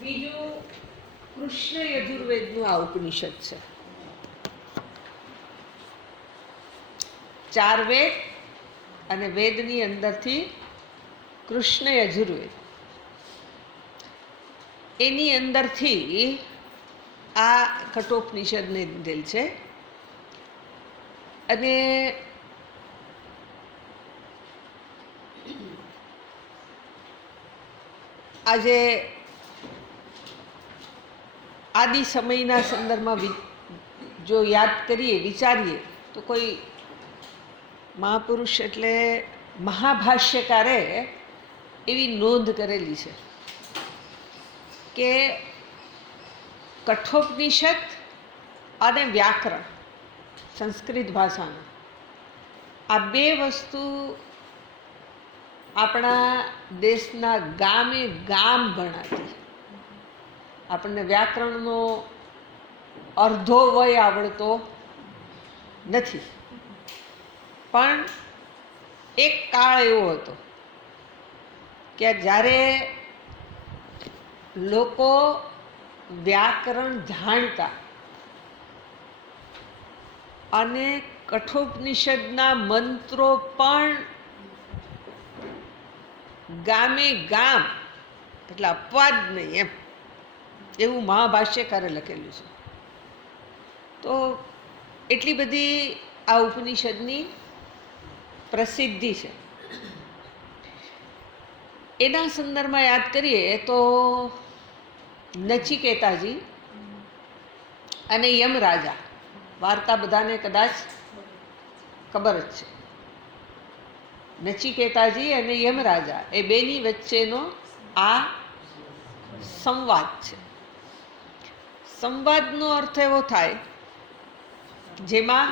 બીજું કૃષ્ણ યજુર્વેદનું આ ઉપનિષદ છે. 4 વેદ અને વેદની અંદરથી કૃષ્ણ યજુર્વેદ, એની અંદરથી આ કઠોપનિષદને દીધેલ છે. અને આજે આદિ સમયના સંદર્ભમાં જો યાદ કરીએ, વિચારીએ તો કોઈ મહાપુરુષ એટલે મહાભાષ્યકારે એવી નોંધ કરેલી છે કે કઠોપનિષદ અને વ્યાકરણ, સંસ્કૃત ભાષાનું, આ બે વસ્તુ આપણા દેશના ગામે ગામ ભણાતી. આપણને વ્યાકરણનો અર્ધો વય આવડતો નથી, પણ એક કાળ એવો હતો કે જ્યારે લોકો વ્યાકરણ જાણતા અને કઠોપનિષદના મંત્રો પણ ગામે ગામ, એટલે અપવાદ નહીં એમ, એવું મહાભાષ્યકારે લખેલું છે. તો એટલી બધી આ ઉપનિષદની પ્રસિદ્ધિ છે. એના સંદર્ભમાં યાદ કરીએ તો નચિકેતાજી અને યમરાજા, વાર્તા બધાને કદાચ ખબર જ છે. નચિકેતાજી અને યમરાજા એ બેની વચ્ચેનો આ સંવાદ છે. સંવાદનો અર્થ એવો થાય, જેમાં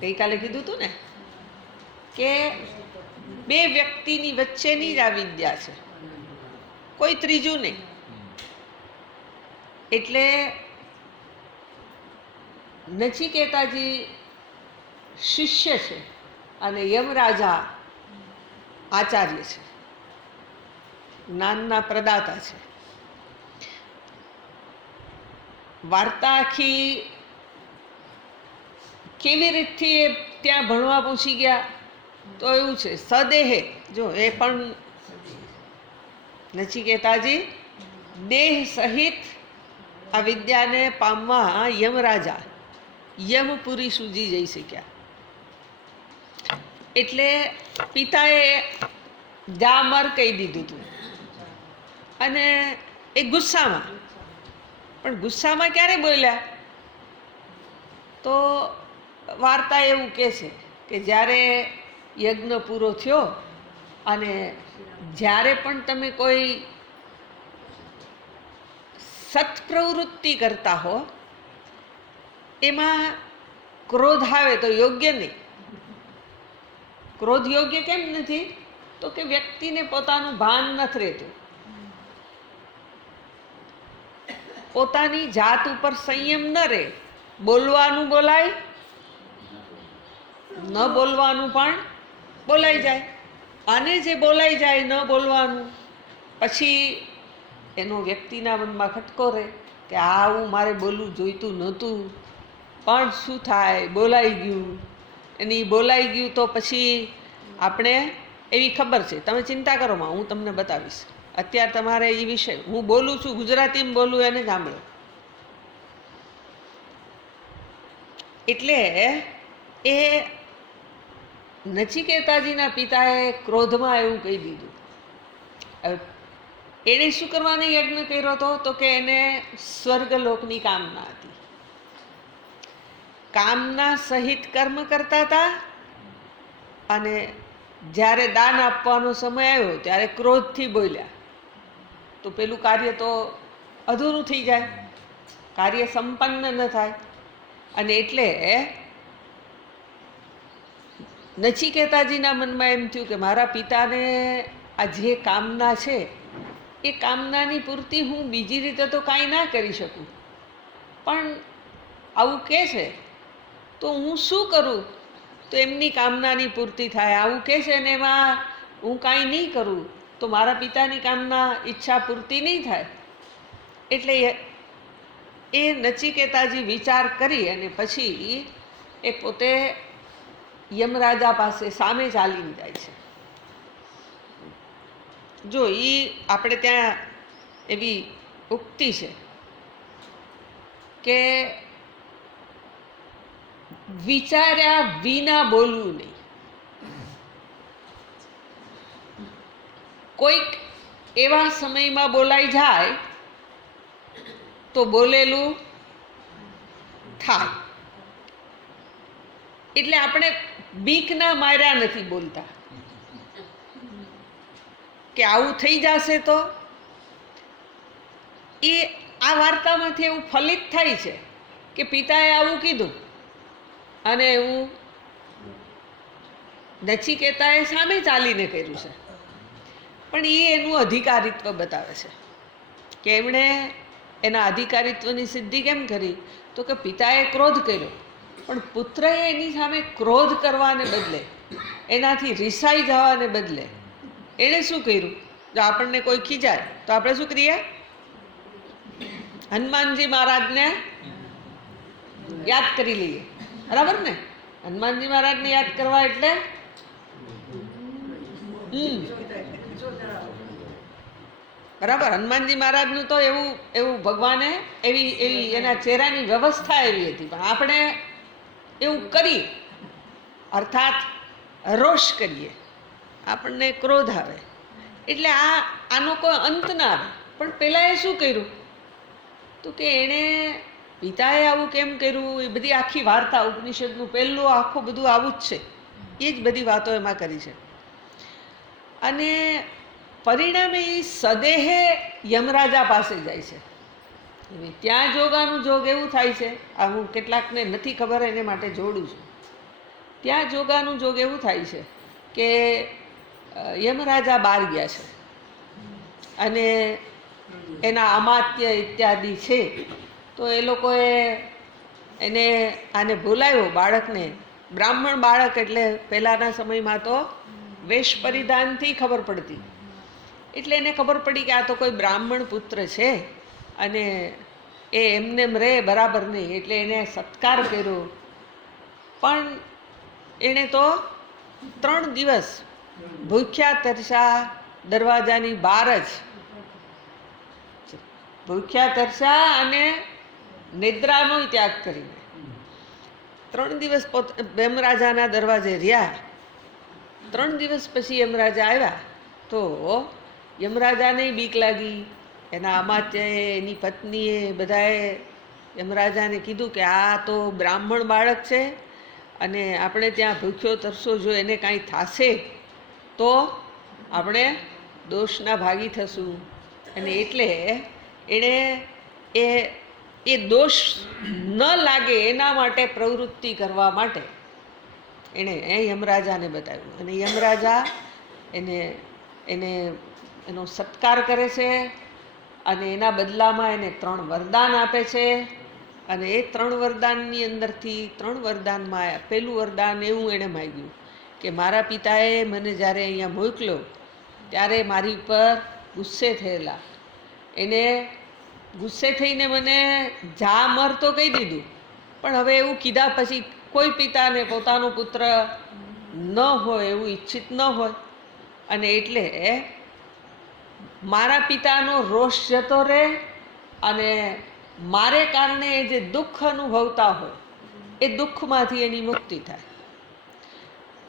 ગઈકાલે કીધું હતું ને કે બે વ્યક્તિની વચ્ચેની જ આ વિદ્યા છે, કોઈ ત્રીજું નહીં. એટલે નચિકેતાજી શિષ્ય છે અને યમરાજા આચાર્ય છે, જ્ઞાનના પ્રદાતા છે. વાર્તા આખી કેવી રીતથી એ ત્યાં ભણવા પહોંચી ગયા તો એવું છે, સદેહે, જો એ પણ નચિકેતાજી દેહ સહિત આ વિદ્યાને પામવા યમરાજા યમપુરી સુધી જઈ શક્યા. એટલે પિતાએ જામર કહી દીધું હતું, અને એ ગુસ્સામાં, પણ ગુસ્સામાં ક્યારે બોલ્યા તો વાર્તા એવું કહે છે કે જ્યારે યજ્ઞ પૂરો થયો અને જ્યારે પણ તમે કોઈ સત્પ્રવૃત્તિ કરતા હો એમાં ક્રોધ આવે તો યોગ્ય નહીં. ક્રોધ યોગ્ય કેમ નથી તો કે વ્યક્તિને પોતાનું ભાન નથી રહેતું, પોતાની જાત ઉપર સંયમ ન રહે. બોલવાનું બોલાય, ન બોલવાનું પણ બોલાઈ જાય, અને જે બોલાઈ જાય ન બોલવાનું, પછી એનો વ્યક્તિના મનમાં ખટકો રહે કે આવું મારે બોલવું જોઈતું નહોતું, પણ શું થાય, બોલાઈ ગયું. એની બોલાઈ ગયું તો પછી આપણે એવી ખબર છે, તમે ચિંતા કરો માં, હું તમને બતાવીશ. અત્યારે તમારે એ વિષય હું બોલું છું, ગુજરાતીમાં બોલું એને સાંભળો. એટલે એ નચિકેતાજીના પિતાએ ક્રોધમાં એવું કહી દીધું. એણે શું કરવાનો યજ્ઞ કર્યો હતો તો કે એને સ્વર્ગલોકની કામના હતી. કામના સહિત કર્મ કરતા હતા, અને જ્યારે દાન આપવાનો સમય આવ્યો ત્યારે ક્રોધથી બોલ્યા તો પેલું કાર્ય તો અધૂરું થઈ જાય, કાર્ય સંપન્ન ન થાય. અને એટલે નચિકેતાજીના મનમાં એમ થયું કે મારા પિતાને આ જે કામના છે એ કામનાની પૂર્તિ હું બીજી રીતે તો કાંઈ ના કરી શકું, પણ આવું કહે છે તો હું શું કરું તો એમની કામનાની પૂર્તિ થાય. આવું કહે છે ને એમાં હું કાંઈ નહીં કરું તો મારા પિતાની કામના ઈચ્છા પૂર્તિ નહીં થાય. એટલે એ નચિકેતાજી વિચાર કરી અને પછી એ પોતે યમરાજા પાસે સામે ચાલીને જાય છે. જો એ આપણે ત્યાં એવી ઉક્તિ છે કે વિચાર્યા વિના બોલવું નહીં. કોઈક એવા સમયમાં બોલાઈ જાય તો બોલેલું થાય. એટલે આપણે બીકના માર્યા નથી બોલતા કે આવું થઈ જશે તો. એ આ વાર્તામાંથી એવું ફલિત થાય છે કે પિતાએ આવું કીધું અને એવું નચિકેતાએ સામે ચાલીને કર્યું છે. પણ એ એનું અધિકારીત્વ બતાવે છે કે એમણે એના અધિકારીત્વની સિદ્ધિ કેમ કરી, તો કે પિતાએ ક્રોધ કર્યો પણ પુત્રએ એની સામે ક્રોધ કરવાને બદલે, એનાથી રિસાઈ જવાને બદલે એણે શું કર્યું? જો આપણને કોઈ ખીજાય તો આપણે શું કરીએ? હનુમાનજી મહારાજને યાદ કરી લઈએ, બરાબર ને? હનુમાનજી મહારાજને યાદ કરવા એટલે બરાબર. હનુમાનજી મહારાજનું તો એવું એવું ભગવાને એવી એવી એના ચહેરાની વ્યવસ્થા એવી હતી. પણ આપણે એવું કરીએ, અર્થાત રોષ કરીએ, આપણને ક્રોધ આવે. એટલે આનો કોઈ અંત ના આવે. પણ પહેલાં એ શું કર્યું? તો કે એણે પિતાએ આવું કેમ કર્યું, એ બધી આખી વાર્તા ઉપનિષદનું પહેલું આખું બધું આવું જ છે. એ જ બધી વાતો એમાં કરી છે. અને પરિણામે એ સદેહે યમરાજા પાસે જાય છે. ત્યાં જોગાનું જોગ એવું થાય છે, આ હું કેટલાકને નથી ખબર એને માટે જોડું છું. ત્યાં જોગાનું જોગ એવું થાય છે કે યમરાજા બહાર ગયા છે અને એના અમાત્ય ઇત્યાદિ છે. તો એ લોકોએ આને બોલાવ્યો, બાળકને. બ્રાહ્મણ બાળક એટલે પહેલાંના સમયમાં તો વેશ પરિધાનથી ખબર પડતી. એટલે એને ખબર પડી કે આ તો કોઈ બ્રાહ્મણ પુત્ર છે અને એ એમને રહે બરાબર નહીં. એટલે એને સત્કાર કર્યો. પણ એણે તો 3 દિવસ ભૂખ્યા તરસા દરવાજાની બહાર જ ભૂખ્યા તરસા અને નિદ્રાનો ત્યાગ કરીને 3 દિવસ યમરાજાના દરવાજે રહ્યા. 3 દિવસ પછી યમરાજા આવ્યા તો યમરાજાને બીક લાગી. એના અમાત્યએ, એની પત્નીએ, બધાએ યમરાજાને કીધું કે આ તો બ્રાહ્મણ બાળક છે અને આપણે ત્યાં ભૂખ્યો તરસો જો એને કાંઈ થશે તો આપણે દોષના ભાગી થશું. અને એટલે એણે એ દોષ ન લાગે એના માટે પ્રવૃત્તિ કરવા માટે એણે યમરાજાને બતાવ્યું. અને યમરાજા એનો સત્કાર કરે છે અને એના બદલામાં એને 3 વરદાન આપે છે. અને એ 3 વરદાનની અંદરથી 3 વરદાનમાં પહેલું વરદાન એવું એણે માગ્યું કે મારા પિતાએ મને જ્યારે અહીંયા મોકલ્યો ત્યારે મારી ઉપર ગુસ્સે થયેલા. એને ગુસ્સે થઈને મને જા મર તો કહી દીધું, પણ હવે એવું કીધા પછી કોઈ પિતાને પોતાનો પુત્ર ન હોય એવું ઈચ્છિત ન હોય. અને એટલે મારા પિતાનો રોષ જતો રહે અને મારે કારણે એ જે દુઃખ અનુભવતા હોય એ દુઃખમાંથી એની મુક્તિ થાય.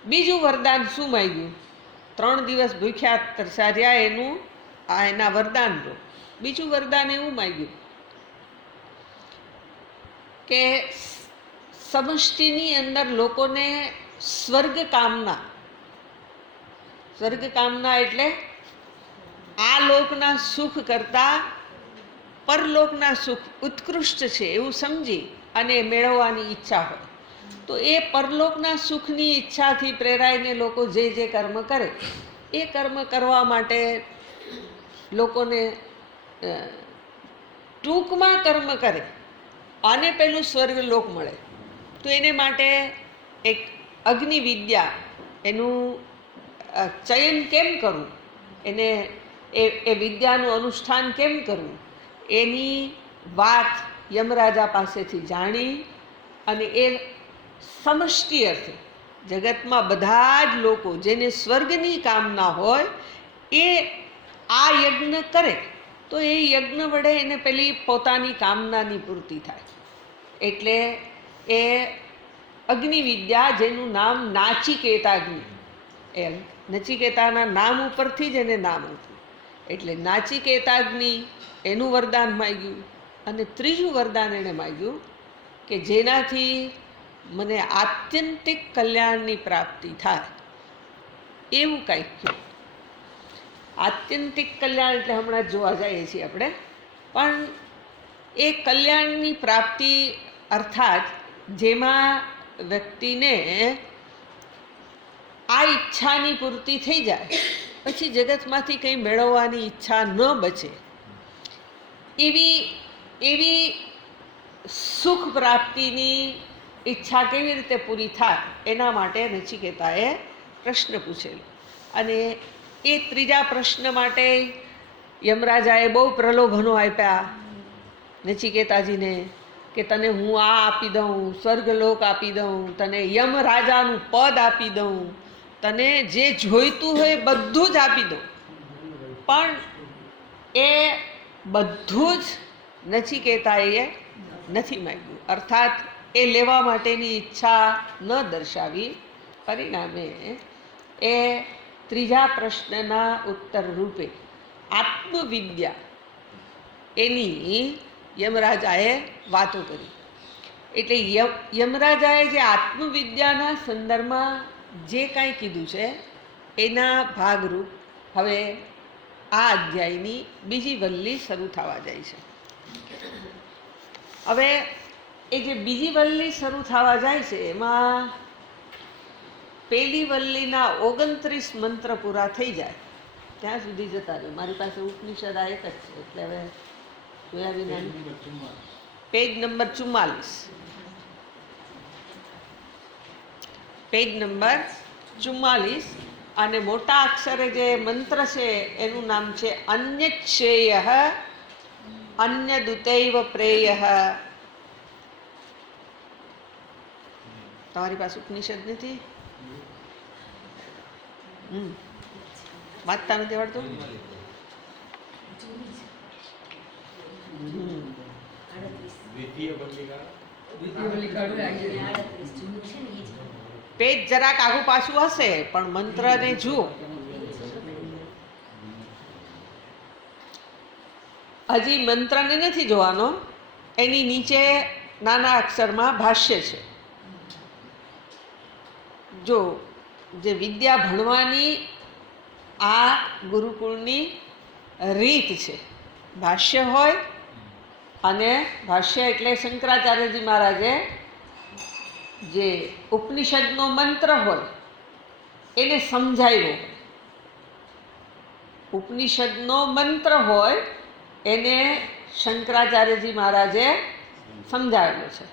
બીજું વરદાન શું માંગ્યું? 3 દિવસ ભૂખ્યા તરસ્યા રહ્યા એનું એના વરદાન લો. બીજું વરદાન એવું માંગ્યું કે સમષ્ટિની અંદર લોકોને સ્વર્ગ કામના એટલે આ લોકના સુખ કરતાં પરલોકના સુખ ઉત્કૃષ્ટ છે એવું સમજી અને મેળવવાની ઈચ્છા હોય તો એ પરલોકના સુખની ઈચ્છાથી પ્રેરાઈને લોકો જે કર્મ કરે એ કર્મ કરવા માટે લોકોને ટૂંકમાં કર્મ કરે અને પેલું સ્વર્ગલોક મળે. તો એને માટે એક અગ્નિ વિદ્યા, એનું ચયન કેમ કરવું એને એ વિદ્યાનું અનુષ્ઠાન કેમ કરવું એની વાત યમરાજા પાસેથી જાણી અને એ સમષ્ટિ અર્થે જગતમાં બધા જ લોકો જેને સ્વર્ગની કામના હોય એ આ યજ્ઞ કરે તો એ યજ્ઞ વડે એને પેલી પોતાની કામનાની પૂર્તિ થાય. એટલે એ અગ્નિ વિદ્યા જેનું નામ નાચિકેતાગ્નિ, એ નચિકેતાના નામ ઉપરથી જ એને નામ હતું. એટલે નાચિકેતાગ્નિ એનું વરદાન માગ્યું. અને ત્રીજું વરદાન એણે માગ્યું કે જેનાથી મને આત્યંતિક કલ્યાણની પ્રાપ્તિ થાય એવું કંઈક કહ્યું. આત્યંતિક કલ્યાણ એટલે હમણાં જ જોવા જઈએ છીએ આપણે, પણ એ કલ્યાણની પ્રાપ્તિ અર્થાત જેમાં વ્યક્તિને આ ઈચ્છાની પૂર્તિ થઈ જાય પછી જગતમાંથી કંઈ મેળવવાની ઈચ્છા ન બચે એવી સુખ પ્રાપ્તિની ઈચ્છા કેવી રીતે પૂરી થાય એના માટે નચિકેતાએ પ્રશ્ન પૂછેલો. અને એ ત્રીજા પ્રશ્ન માટે યમરાજાએ બહુ પ્રલોભનો આપ્યા નચિકેતાજીને કે તને હું આ આપી દઉં, સ્વર્ગલોક આપી દઉં, તને યમરાજાનું પદ આપી દઉં, તને જે જોઈતું હોય બધું જ આપી દઉં. પણ એ બધું જ નચિકેતાએ નથી માંગ્યું, અર્થાત એ લેવા માટેની ઈચ્છા ન દર્શાવી. પરિણામે એ ત્રીજા પ્રશ્નના ઉત્તર રૂપે આત્મવિદ્યા એની યમરાજાએ વાતો કરી. એટલે યમરાજાએ જે આત્મવિદ્યાના સંદર્ભમાં જે કાંઈ કીધું છે એના ભાગરૂપ હવે આ અધ્યાયની બીજી વલ્લી શરૂ થવા જાય છે. હવે એ જે બીજી વલ્લી શરૂ થવા જાય છે એમાં પહેલી વલ્લીના 29 મંત્ર પૂરા થઈ જાય ત્યાં સુધી જતા રહ્યો. મારી પાસે ઉપનિષદ આ એક જ છે એટલે હવે જોયા વિના પેજ નંબર 44, પેજ નંબર 44 અને મોટા અક્ષરે જે મંત્ર છે એનું નામ છે અન્યક્ષેય અન્યદુતૈવ પ્રેય. તમારી પાસે ઉપનિષદ નથી? વાંચતા નથી આવડતું? પેજ જરાક આગું પાછું હશે પણ મંત્રને જુઓ. હજી મંત્રને નથી જોવાનો, એની નીચે નાના અક્ષરમાં ભાષ્ય છે. જો જે વિદ્યા ભણવાની આ ગુરુકુળની રીત છે, ભાષ્ય હોય અને ભાષ્ય એટલે શંકરાચાર્યજી મહારાજે જે ઉપનિષદનો મંત્ર હોય એને સમજાવ્યો. ઉપનિષદનો મંત્ર હોય એને શંકરાચાર્યજી મહારાજે સમજાવેલો છે.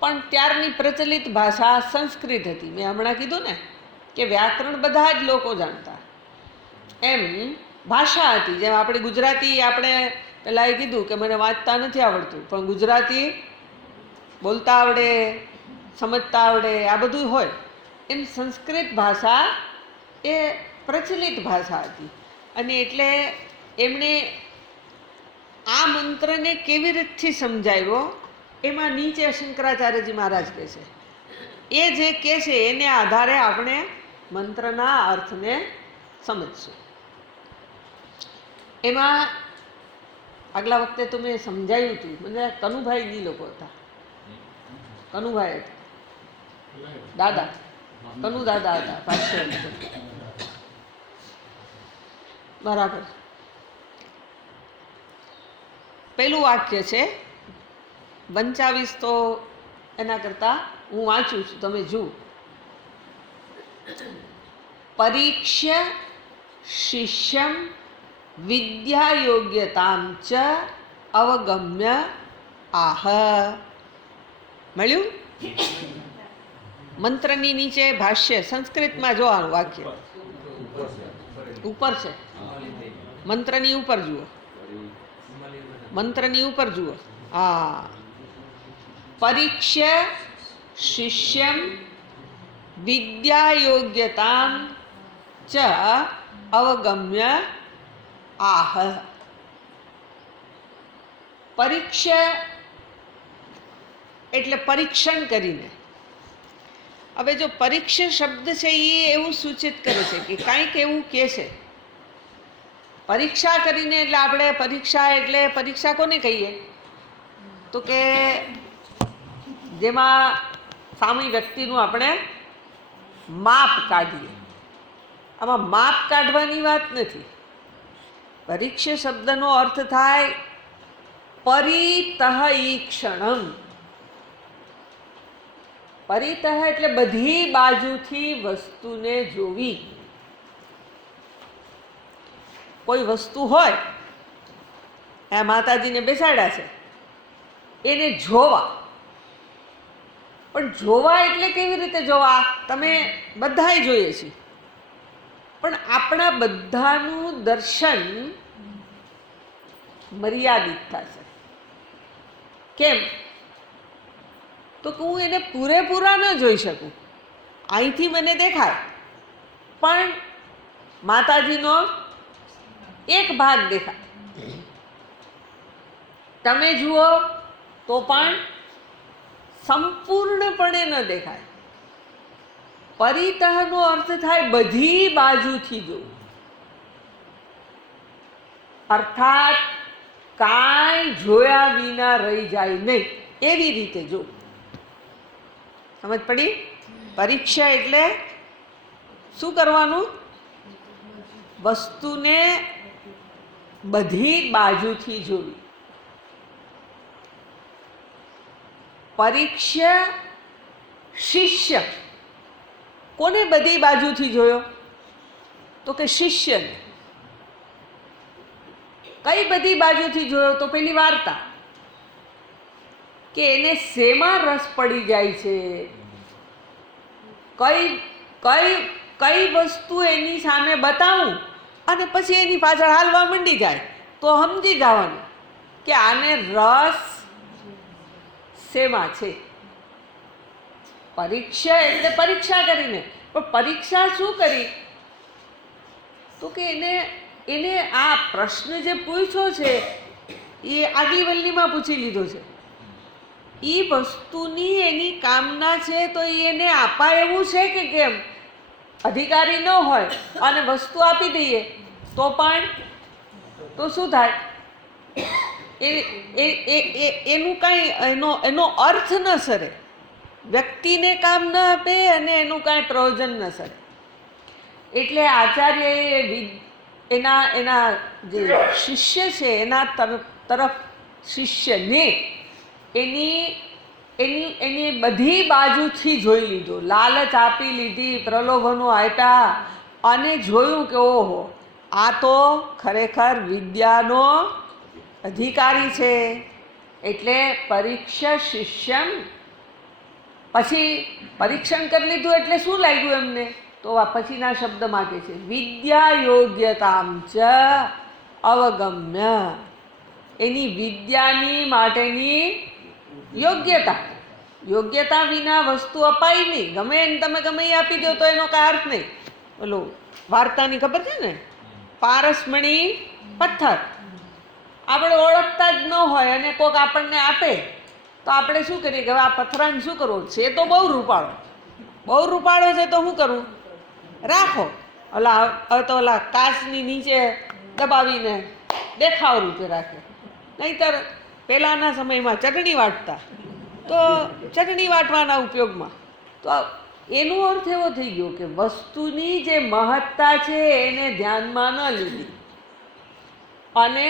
પણ ત્યારની પ્રચલિત ભાષા સંસ્કૃત હતી. મેં હમણાં કીધું ને કે વ્યાકરણ બધા જ લોકો જાણતા, એમ ભાષા હતી. જેમ આપણે ગુજરાતી, આપણે પહેલાં એ કીધું કે મને વાંચતા નથી આવડતું પણ ગુજરાતી બોલતા આવડે, સમજતા આવડે, આ બધું હોય. એમ સંસ્કૃત ભાષા એ પ્રચલિત ભાષા હતી. અને એટલે એમણે આ મંત્રને કેવી રીતથી સમજાવ્યો એમાં નીચે શંકરાચાર્યજી મહારાજ કહે છે. એ જે કહે છે એને આધારે આપણે મંત્રના અર્થને સમજશું. એમાં આગલા વખતે તો મેં સમજાયું હતું, મને કનુભાઈની લોકો હતા, કનુભાઈ હતા, દાદા કનુ દાદા હતા ભાષ્ય. બરાબર. પેલું વાક્ય છે 25, તો એના કરતાં હું વાંચું છું, તમે જુઓ. પરીક્ષ્ય શિષ્યમ વિદ્યા યોગ્યતામ ચ અવગમ્ય આહ. મળ્યું? મંત્રની નીચે ભાષ્ય સંસ્કૃતમાં જોવાનું વાક્ય. ઉપર છે, મંત્રની ઉપર જુઓ, મંત્રની ઉપર જુઓ. હા, પરીક્ષ્ય શિષ્યમ વિદ્યા યોગ્યતામ ચ અવગમ્ય આહ. પરીક્ષા એટલે પરીક્ષણ કરીને. હવે જો પરીક્ષા શબ્દ છે એ એવું સૂચિત કરે છે કે કાંઈક એવું કહે છે. પરીક્ષા કરીને એટલે આપણે પરીક્ષા કોને કહીએ? તો કે જેમાં સામે વ્યક્તિનું આપણે માપ કાઢીએ. આમાં માપ કાઢવાની વાત નથી. પરીક્ષા શબ્દનો અર્થ થાય પરિતઃ ઈક્ષણમ. પરિતઃ એટલે બધી બાજુથી વસ્તુને જોવી. કોઈ વસ્તુ હોય, આ માતાજીને બેસાડ્યા છે, એને જોવા. પણ જોવા એટલે કેવી રીતે જોવા? તમે બધાય જોઈએ છીએ, પણ આપણા બધાનું દર્શન મર્યાદિત થશે. કેમ? તો કે હું એને પૂરેપૂરા ન જોઈ શકું. અહીંથી મને દેખાય, પણ માતાજીનો એક ભાગ દેખાય. તમે જુઓ તો પણ સંપૂર્ણપણે ન દેખાય. પરિતઃનો અર્થ થાય બધી બાજુથી જોવું. અર્થાત કાંઈ જોયા વિના રહી જાય નહીં, એવી રીતે જોવું. સમજ પડી? પરીક્ષા એટલે શું કરવાનું? વસ્તુને બધી બાજુથી જોવી. પરીક્ષા શિષ્ય કોને બધી બાજુથી જોયો? તો કે શિષ્યને. કઈ બધી બાજુથી જોયો? તો પેલી વાર્તા, કે એને શેમાં રસ પડી જાય છે, કઈ વસ્તુ એની સામે બતાવું અને પછી એની પાછળ હાલવા માંડી જાય તો સમજી જવાનું કે આને રસ શેમાં છે. પરીક્ષા એટલે પરીક્ષા કરીને. પણ પરીક્ષા શું કરી? તો કે એને આ પ્રશ્ન જે પૂછ્યો છે એ આગલી વલ્લીમાં પૂછી લીધો છે. એ વસ્તુની એની કામના છે તો એને આપાય એવું છે કે કેમ? અધિકારી ન હોય અને વસ્તુ આપી દઈએ તો પણ તો શું થાય? એનું કાંઈ એનો અર્થ ન સરે. વ્યક્તિને કામ ન આપે અને એનું કાંઈ પ્રયોજન ન સરે. એટલે આચાર્યએ એના જે શિષ્ય છે એના તરફ શિષ્યને એની બધી બાજુથી જોઈ લીધો. લાલચ આપી લીધી, પ્રલોભનો આપ્યા અને જોયું કે ઓહો, આ તો ખરેખર વિદ્યાનો અધિકારી છે. એટલે પરીક્ષા શિષ્યમ. પછી પરીક્ષણ કરી લીધું એટલે શું લાગ્યું એમને? તો આ પછીના શબ્દમાં કહે છે વિદ્યા યોગ્યતામ ચ અવગમ્ય. એની વિદ્યાની માટેની યોગ્યતા વિના વસ્તુ અપાય નહીં. ગમે એને તમે ગમે એ આપી દો તો એનો કાંઈ અર્થ નહીં. ઓલો વાર્તાની ખબર છે ને, પારસમણી પથ્થર. આપણે ઓળખતા જ ન હોય અને કોઈક આપણને આપે તો આપણે શું કરીએ કે હવે આ પથ્થરાને શું કરવું છે? તો બહુ રૂપાળો છે તો શું કરવું? રાખો. હવે તો ઓલા કાચની નીચે દબાવીને દેખાવ રૂપે રાખે. નહીંતર પહેલાંના સમયમાં ચટણી વાટતા તો ચટણી વાટવાના ઉપયોગમાં. તો એનો અર્થ એવો થઈ ગયો કે વસ્તુની જે મહત્તા છે એને ધ્યાનમાં ન લીધી અને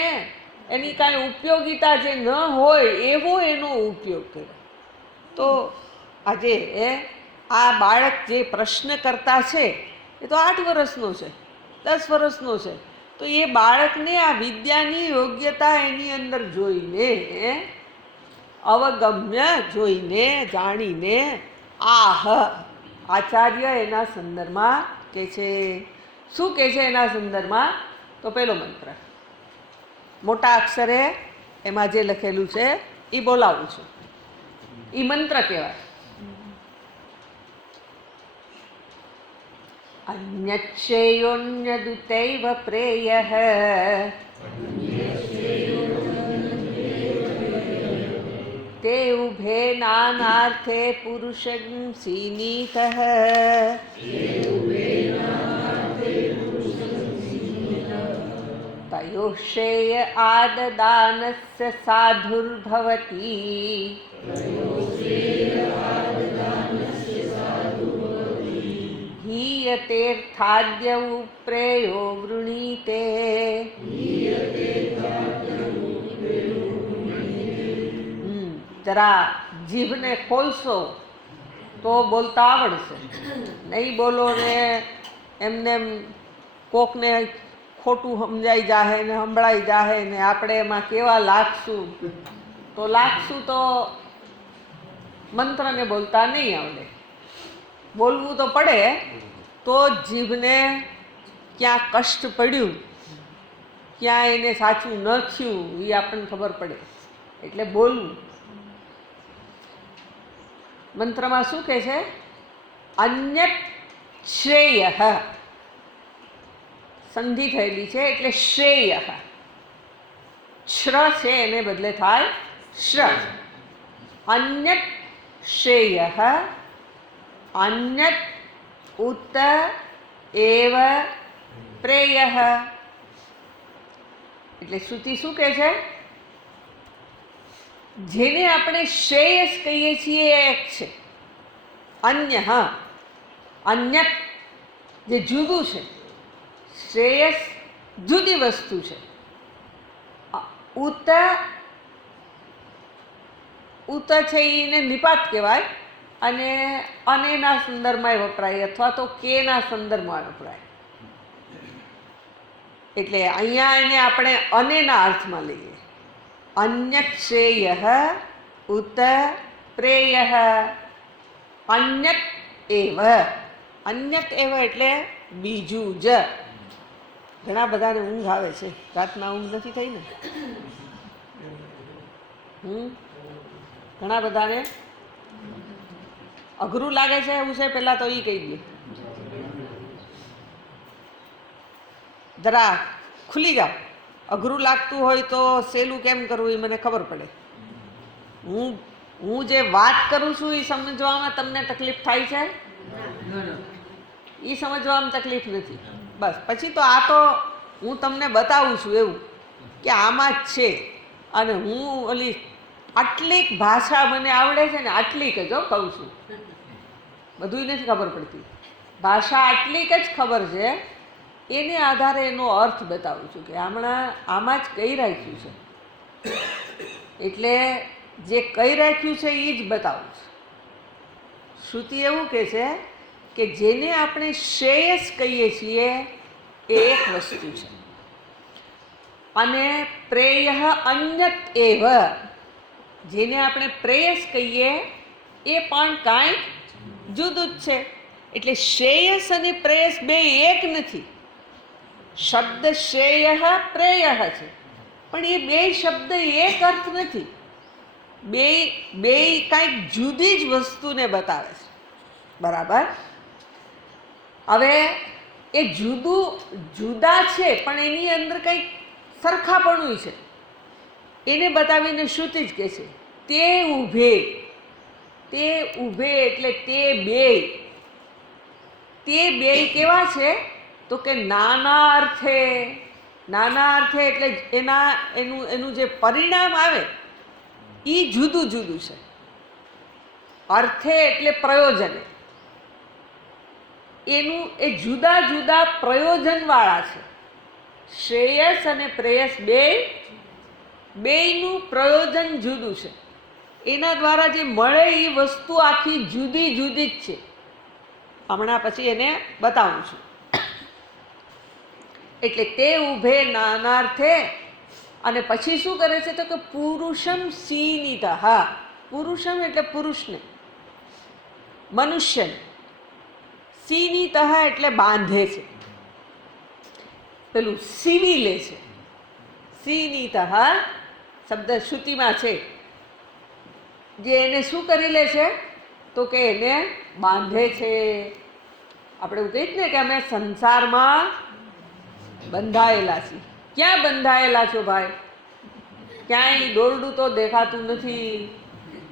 એની કાંઈ ઉપયોગિતા જે ન હોય એવો એનો ઉપયોગ કર્યો. તો આજે આ બાળક જે પ્રશ્ન કરતા છે એ તો 8 વર્ષનો છે, 10 વર્ષનો છે. તો એ બાળકને આ વિદ્યાની યોગ્યતા એની અંદર જોઈને, અવગમ્ય જોઈને, જાણીને આહ, આચાર્ય એના સંદર્ભમાં કહે છે શું કહે છે એના સંદર્ભમાં? તો પેલો મંત્ર મોટા અક્ષરે એમાં જે લખેલું છે એ બોલાવું છું, એ મંત્ર કહેવાય. અન્યશ્રેયોન્યદુતૈવ પ્રેયઃ તે ઉભે નાનાર્થે પુરુષં સીનીતઃ તયોઃ શ્રેય આદદાનસ્ય સાધુર્ભવતી હીયતેર્થાદ્યૌ પ્રેયો વૃણીતે. જરા જીભને ખોલશો તો બોલતા આવડશે. નહીં બોલો ને એમને કોકને ખોટું સમજાઈ જાહે ને સંભળાઈ જાહે ને આપણે એમાં કેવા લાગશું તો મંત્રને બોલતા નહીં આવડે. બોલવું તો પડે તો જીભને ક્યાં કષ્ટ પડ્યું, ક્યાં એને સાચું ન થયું એ આપણને ખબર પડે. એટલે બોલવું. મંત્રમાં શું કહે છે? અન્યત શ્રેય, સંધિ થયેલી છે એટલે શ્રેય. શ્ર છે એને બદલે થાય શ્ર. અન્યત શ્રેય અન્યત ઉત એવ પ્રેય. એટલે શ્રુતિ શું કહે છે? જેને આપણે શ્રેયસ કહીએ છીએ એ એક છે. અન્ય અન્યત જે જુદું છે, શ્રેયસ જુદી વસ્તુ છે. ઉત છે એને નિપાત કહેવાય અને અનેના સંદર્ભમાં વપરાય અથવા તો કેના સંદર્ભમાં વપરાય. એટલે અહીંયા એને આપણે અનેના અર્થમાં લઈએ. અન્યત શ્રેય ઉત પ્રેય અન્યત એવ. અન્યત એવ એટલે બીજું જ. ઘણા બધાને ઊંઘ આવે છે, રાતના ઊંઘ નથી થઈ ને? ઘણા બધાને અઘરું લાગે છે એવું છે, પહેલાં તો એ કહી દે. જરા ખુલી જાઓ. અઘરું લાગતું હોય તો સહેલું કેમ કરવું એ મને ખબર પડે. હું જે વાત કરું છું એ સમજવામાં તમને તકલીફ થાય છે? એ સમજવામાં તકલીફ નથી. બસ પછી તો આ તો હું તમને બતાવું છું એવું કે આમાં જ છે. અને હું ઓલી આટલીક ભાષા મને આવડે છે ને, આટલીક જ કહું છું, બધું નથી ખબર પડતી. ભાષા આટલીક જ ખબર છે, એને આધારે એનો અર્થ બતાવું છું કે આમાં જ કઈ રાખ્યું છે. એટલે જે કઈ રાખ્યું છે એ જ બતાવું છું. શ્રુતિ એવું કહે છે કે જેને આપણે શ્રેયસ કહીએ છીએ એ એક વસ્તુ છે અને પ્રેય અન્યત એવ, જેને આપણે પ્રેયસ કહીએ એ પણ કાંઈક જુદું જ છે. એટલે શ્રેયસ અને પ્રેયસ બે એક નથી. શબ્દ શ્રેય પ્રેય છે, પણ એ બે શબ્દ એક અર્થ નથી. બે કાંઈક જુદી જ વસ્તુને બતાવે છે. બરાબર? હવે એ જુદા છે પણ એની અંદર કંઈક સરખાપણું છે. એને બતાવીને શ્રુતિ જ કહે છે તે ઉભે. તે ઉભે એટલે તે બે કેવા છે? તો કે નાના અર્થે. નાના અર્થે એટલે એનું જે પરિણામ આવે એ જુદું જુદું છે. અર્થે એટલે પ્રયોજને. એનું એ જુદા જુદા પ્રયોજનવાળા છે. શ્રેયસ અને પ્રેયસ બેયનું પ્રયોજન જુદું છે. એના દ્વારા જે મળે એ વસ્તુ આખી જુદી જુદી જ છે. હમણાં પછી એને બતાવું છું. એટલે તે ઉભે નાનાર્થે. અને પછી શું કરે છે તો કે પુરુષમ સીનિત. પુરુષમ એટલે પુરુષને, મનુષ્યને. સીનિત એટલે બાંધે છે. પેલું સીવી લે છે. સીનીતઃ શબ્દ શ્રુતિમાં છે, જે એને શું કરી લે છે તો કે એને બાંધે છે. આપણે એવું કહીએ ને કે અમે સંસારમાં બંધાયેલા છીએ. ક્યાં બંધાયેલા છો ભાઈ? ક્યાંય દોરડું તો દેખાતું નથી,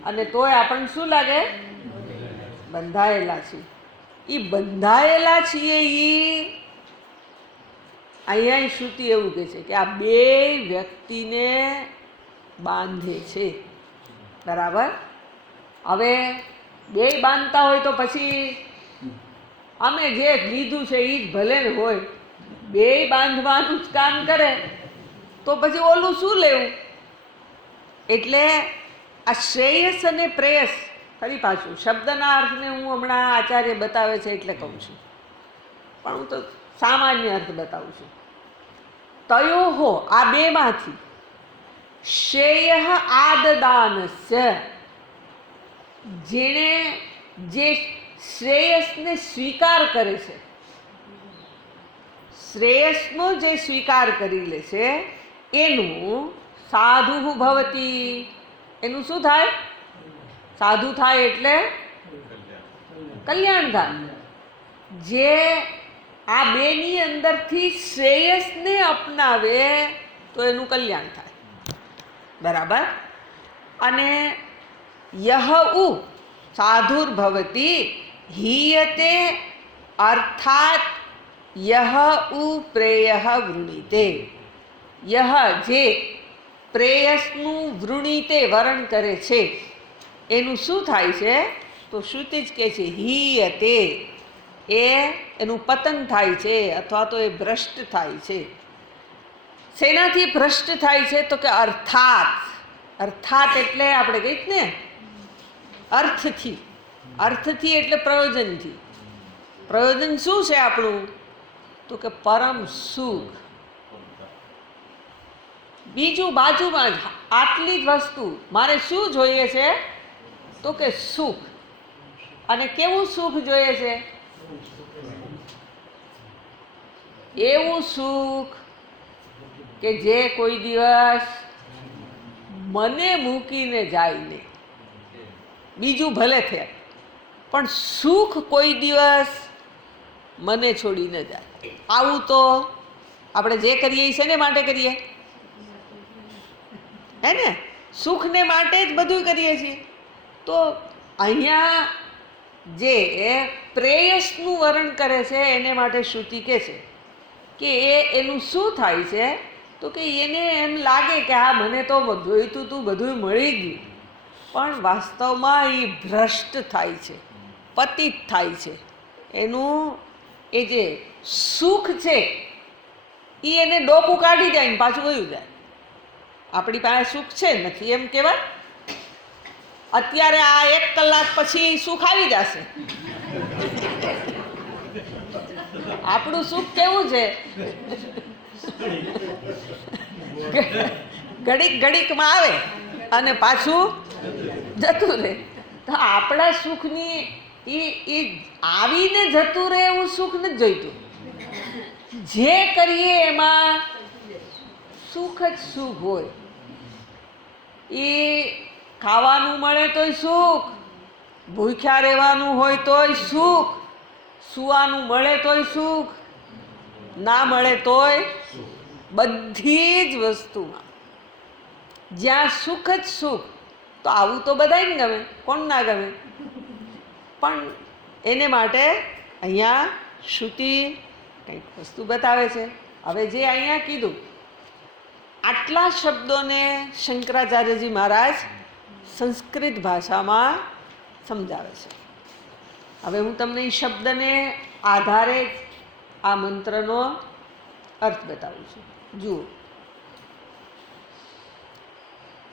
અને તોય આપણને શું લાગે? બંધાયેલા છીએ. એ બંધાયેલા છીએ એ અહીંયા શ્રુતિ એવું કહે છે કે આ બે વ્યક્તિને બાંધે છે. બરાબર? હવે બે બાંધતા હોય તો પછી અમે જે લીધું છે એ જ ભલે ને હોય, બે બાંધવાનું જ કામ કરે તો પછી ઓલું શું લેવું? એટલે આ શ્રેયસ અને પ્રેયસ, ફરી પાછું શબ્દના અર્થને હું હમણાં આચાર્ય બતાવે છે એટલે કહું છું, પણ હું તો સામાન્ય અર્થ બતાવું છું. તયોહો, આ બેમાંથી, શ્રેય આદદાનસ્ય, જેણે જે શ્રેયસને સ્વીકાર કરે છે, શ્રેયસનો જે સ્વીકાર કરી લે છે એનું સાધુ ભવતી. એનું શું થાય? સાધુ થાય એટલે કલ્યાણ થાય. જે આ બેની અંદરથી શ્રેયસને અપનાવે તો એનું કલ્યાણ થાય. બરાબર? અને યહ ઉ સાધુર્ભવતી હીયતે અર્થાત યહ ઉ પ્રેયઃ વૃણીતે. યહ, જે પ્રેયસનું વૃણીતે વરણ કરે છે એનું શું થાય છે? તો શ્રુતિ જ કહે છે હીયતે, એનું પતન થાય છે અથવા તો એ ભ્રષ્ટ થાય છે. શેનાથી ભ્રષ્ટ થાય છે? તો કે અર્થાત. અર્થાત એટલે આપણે કહીએ ને અર્થથી. અર્થથી એટલે પ્રયોજનથી. પ્રયોજન શું છે આપણું? તો કે પરમ સુખ. બીજું બાજુમાં જ આટલી જ વસ્તુ મારે શું જોઈએ છે? તો કે સુખ. અને કેવું સુખ જોઈએ છે? એવું સુખ કે જે કોઈ દિવસ મને મૂકીને જાય નહીં. બીજું ભલે થાય પણ સુખ કોઈ દિવસ મને છોડીને જાય. આવું તો આપણે જે કરીએ છે ને માટે કરીએ, હે ને? સુખને માટે જ બધું કરીએ છીએ. તો અહીંયા જે પ્રેયસનું વર્ણન કરે છે એને માટે શ્રુતિ કહે છે કે એનું શું થાય છે? તો કે એને એમ લાગે કે આ મને તો જોઈતું તું બધું મળી ગયું, પણ વાસ્તવમાં એ ભ્રષ્ટ થાય છે, પતિત થાય છે. એનું એ જે સુખ છે એ એને ડોકું કાઢી જાય ને પાછું વયું જાય. આપણી પાસે સુખ છે નથી એમ કહેવાય. અત્યારે આ 1 કલાક પછી સુખ આવી જશે. આપણું સુખ કેવું છે? ઘડીક ઘડીકમાં આવે અને પાછું જતું રહે. તો આપણા સુખની એ આવીને જતું રહે એવું સુખ નથી જોઈતું. જે કરીએ એમાં સુખ જ સુખ હોય. એ ખાવાનું મળે તોય સુખ, ભૂખ્યા રહેવાનું હોય તોય સુખ, સૂવાનું મળે તોય સુખ, ના મળે તોય, બધી જ વસ્તુમાં જ્યાં સુખ જ સુખ. તો આવું તો બધાને ગમે, કોણ ના ગમે? પણ એને માટે અહીંયા શ્રુતિ કંઈક વસ્તુ બતાવે છે. હવે જે અહીંયા કીધું આટલા શબ્દોને શંકરાચાર્યજી મહારાજ સંસ્કૃત ભાષામાં સમજાવે છે. હવે હું તમને એ શબ્દને આધારે જ આ મંત્રનો અર્થ બતાવું છું. જુઓ,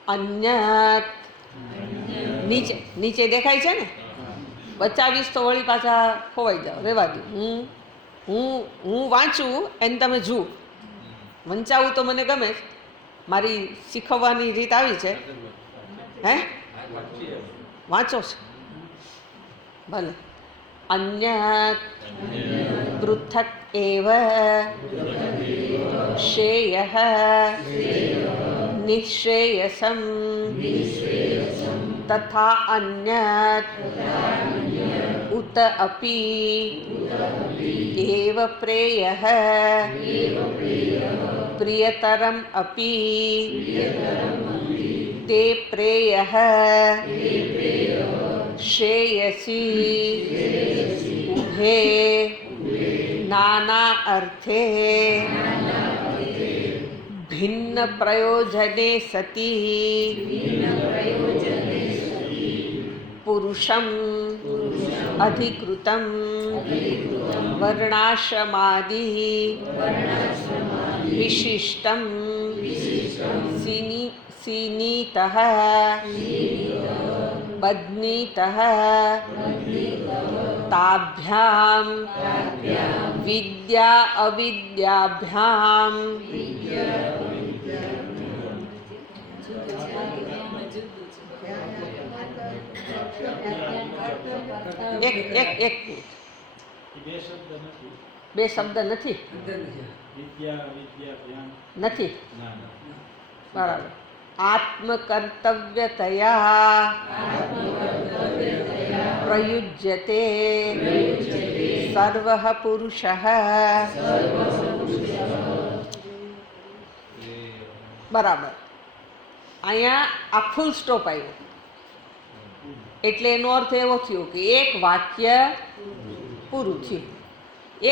અન્યત નીચે નીચે દેખાય છે ને? બચાવીશ તો વળી પાછા ખોવાઈ જાઓ, રહેવા દો. હું વાંચું એને તમે જુઓ. વંચાવું તો મને ગમે જ, મારી શીખવવાની રીત આવી છે. હે, વાંચો છે ભલે. અન્યત पृथक् एव श्रेयः निःश्रेयसं तथा अन्यत् उत अपि एव प्रेयः प्रियतरम् अपि ते प्रेयः श्रेयसी उभे नाना अर्थे भिन्न प्रयोजने सति पुरुषम् अधिकृतं वर्णाश्रमादि विशिष्टं सीनीतः बध्नीतः ताभ्यां विद्या अविद्याभ्यां एक બે શબ્દ નથી નથી બરાબર આત્મકર્તવ્યતયા પ્રયુજ્યતે સર્વઃ પુરુષઃ બરાબર અહીંયા આ ફૂલ સ્ટોપ આવ્યો એટલે એનો અર્થ એવો થયો કે એક વાક્ય પૂરું થયું.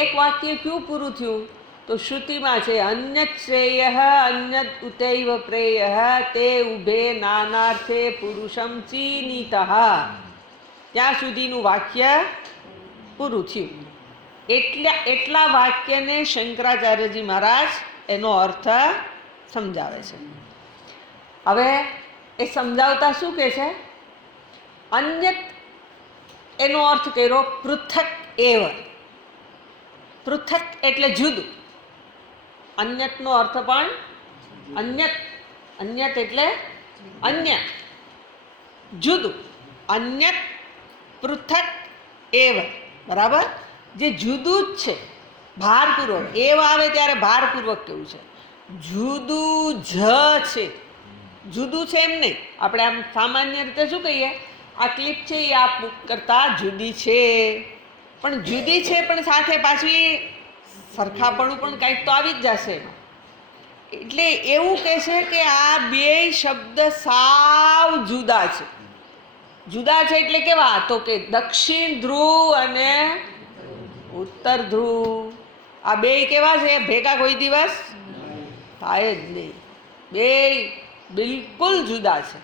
એક વાક્ય ક્યું પૂરું થયું? તો શ્રુતિમાં છે અન્યત શ્રેયઃ અન્યત ઉતૈવ પ્રેયઃ તે ઉભે નાનાર્થે પુરુષમ ચીનીતઃ. ત્યાં સુધીનું વાક્ય પૂરું થયું. એટલા વાક્યને શંકરાચાર્યજી મહારાજ એનો અર્થ સમજાવે છે. હવે એ સમજાવતા શું કહે છે? અન્યત એનો અર્થ કર્યો પૃથક એવ. પૃથક એટલે જુદું. અન્યતનો અર્થ પણ અન્યત. અન્યત એટલે અન્ય, જુદું. અન્યત પૃથક એવ, બરાબર? જે જુદું જ છે. ભારપૂર્વક એવ આવે ત્યારે ભારપૂર્વક કેવું છે? જુદું જ છે. જુદું છે એમ નહીં. આપણે આમ સામાન્ય રીતે શું કહીએ? આ ક્લિપ છે એ આ બુક કરતાં જુદી છે. પણ જુદી છે પણ સાથે પાછી સરખાપણું પણ કંઈક તો આવી જ જશે. એટલે એવું કહે છે કે આ બે શબ્દ સાવ જુદા છે. જુદા છે એટલે કેવા? તો કે દક્ષિણ ધ્રુવ અને ઉત્તર ધ્રુવ. આ બે કેવા છે? ભેગા કોઈ દિવસ થાય જ નહીં. બે બિલકુલ જુદા છે.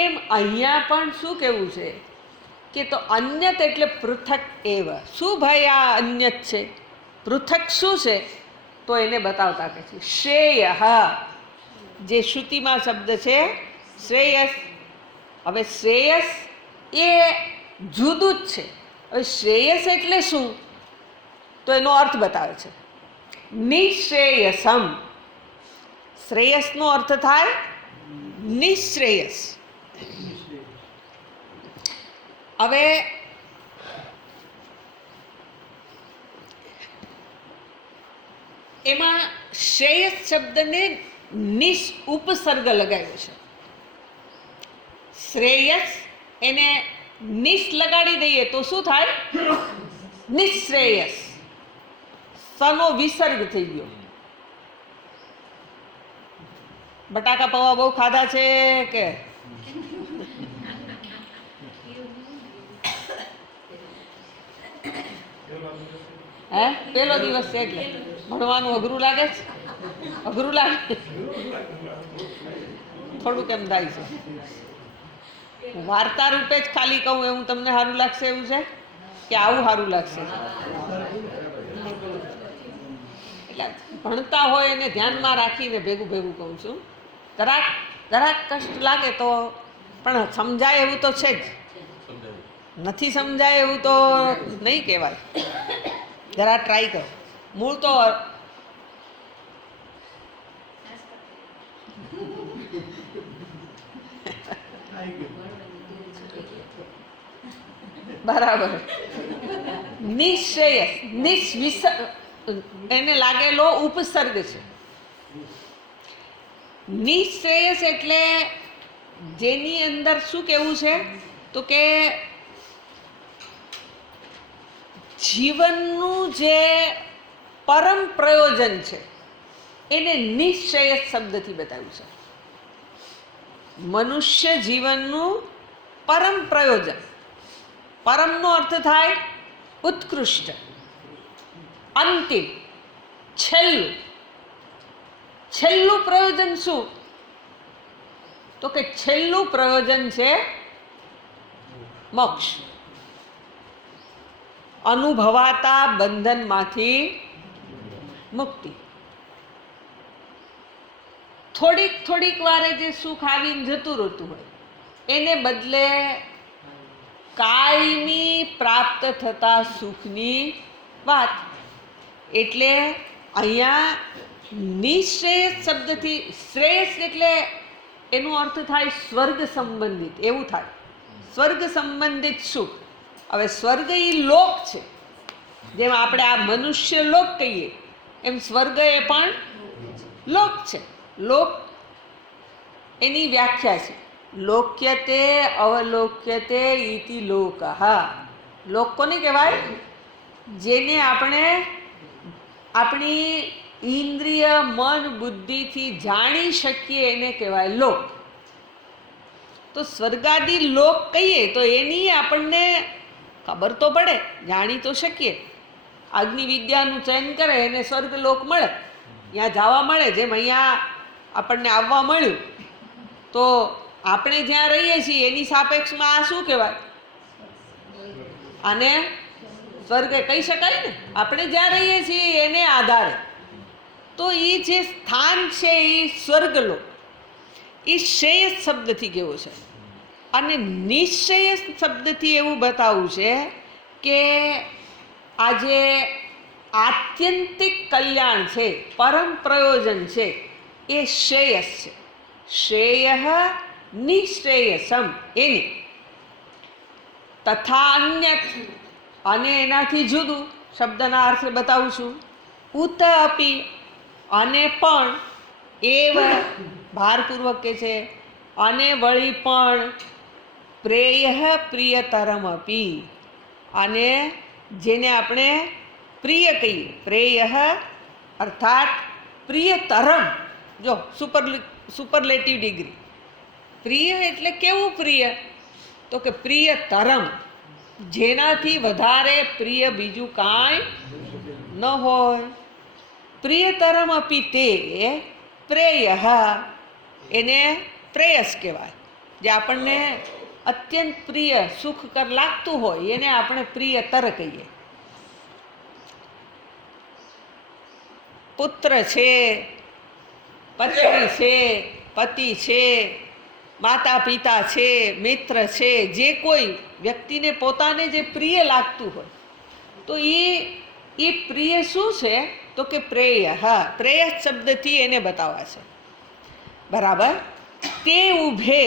એમ અહીંયા પણ શું કહેવું છે કે તો અન્યત એટલે પૃથક એવ. શું ભાઈ આ અન્યત છે? પૃથક શું છે? તો એને બતાવતા કહે છે શ્રેય, જે શ્રુતિમાં શબ્દ છે શ્રેયસ. હવે શ્રેયસ એ જુદું જ છે. હવે શ્રેયસ એટલે શું? તો એનો અર્થ બતાવે છે નિશ્રેયસમ. શ્રેયસનો અર્થ થાય નિશ્રેયસ. હવે એમાં શ્રેયસ શબ્દને નિશ ઉપસર્ગ લગાવ્યો છે. શ્રેયસ એને નિશ લગાડી દઈએ તો શું થાય? નિશ્રેયસ. સનો વિસર્ગ થઈ ગયો. બટાકા પૌવા બહુ ખાધા છે કે? હે, પેલો દિવસ છે એટલે ભણવાનું અઘરું લાગે છે? અઘરું લાગે? થોડુંક એમ થાય છે. વાર્તા રૂપે જ ખાલી કહું એવું તમને સારું લાગશે એવું છે કે આવું સારું લાગશે? એટલે ભણતા હોય એને ધ્યાનમાં રાખીને ભેગું ભેગું કહું છું. જરાક કષ્ટ લાગે તો પણ સમજાય એવું તો છે જ. નથી સમજાય એવું તો નહીં કહેવાય. જરા ટ્રાય કરો. મૂળ તો બરાબર. નિશ્રેયસ એને લાગેલો ઉપસર્ગ છે. નિશ્રેયસ એટલે જેની અંદર શું કહેવું છે તો કે જીવનનું જે પરમ પ્રયોજન છે એને નિશ્રેયસ શબ્દથી બતાવ્યું છે. મનુષ્ય જીવનનું પરમ પ્રયોજન, પરમનો અર્થ થાય ઉત્કૃષ્ટ, અંતિમ, છેલ્લું પ્રયોજન શું તો કે છેલ્લું પ્રયોજન છે મોક્ષ, અનુભવાતા બંધનમાંથી મુક્તિ. થોડીક વારે જે સુખ આવીને જતું રહેતું હોય એને બદલે કાયમી પ્રાપ્ત થતા સુખની વાત. એટલે અહીંયા નિશ્રેયસ શબ્દથી શ્રેયસ એટલે એનો અર્થ થાય સ્વર્ગ સંબંધિત, એવું થાય સ્વર્ગ સંબંધિત સુખ. હવે સ્વર્ગ એ લોક છે, જેમ આપણે આ મનુષ્ય લોક કહીએ એમ સ્વર્ગ એ પણ લોક છે. લોક એની વ્યાખ્યા છે લોક્યતે અવલોક્યતે ઇતિ લોકઃ. લોક કોને કહેવાય? જેને આપણે આપણી ઇન્દ્રિય મન બુદ્ધિથી જાણી શકીએ એને કહેવાય લોક. તો સ્વર્ગાદી લોક કહીએ તો એની આપણને ખબર તો પડે, જાણી તો શકીએ. અગ્નિ વિદ્યાનું ચયન કરે એને સ્વર્ગ લોક મળે, ત્યાં જવા મળે. જેમ અહીંયા આપણને આવવા મળ્યું તો આપણે જ્યાં રહીએ છીએ એની સાપેક્ષમાં આ શું કહેવાય? આને સ્વર્ગ કહી શકાય ને. આપણે જ્યાં રહીએ છીએ એને આધારે તો એ જે સ્થાન છે એ સ્વર્ગલોક, એ શ્રેયસ શબ્દથી કેવો છે. અને નિશ્રેયસ શબ્દથી એવું બતાવવું છે કે આજે આત્યંતિક કલ્યાણ છે, પરમ પ્રયોજન છે એ શ્રેયસ છે. શ્રેય નિશ્રેયસમ એની તથા અન્ય, અને એનાથી જુદું શબ્દના અર્થ બતાવું છું. ઉત અપી, અને પણ, એવ ભારપૂર્વક કે છે, અને વળી પણ, પ્રેય પ્રિયતરમ અપી, અને જેને આપણે પ્રિય કહીએ, પ્રેય અર્થાત પ્રિયતરમ. જો સુપરલેટિવ ડિગ્રી. પ્રિય એટલે કેવું પ્રિય તો કે પ્રિયતરમ, જેનાથી વધારે પ્રિય બીજું કાંઈ ન હોય. પ્રિયતરમ અપી તે પ્રેય, એને પ્રેયસ કહેવાય. જે આપણને અત્યંત પ્રિય સુખકર લાગતું હોય એને આપણે પ્રિયતર કહીએ. પુત્ર છે, પત્ની છે, પતિ છે, માતા પિતા છે, મિત્ર છે, જે કોઈ વ્યક્તિને પોતાને જે પ્રિય લાગતું હોય તો એ પ્રિય શું છે તો કે પ્રેય. પ્રેય શબ્દથી એને બતાવવા છે. બરાબર. તે ઉભે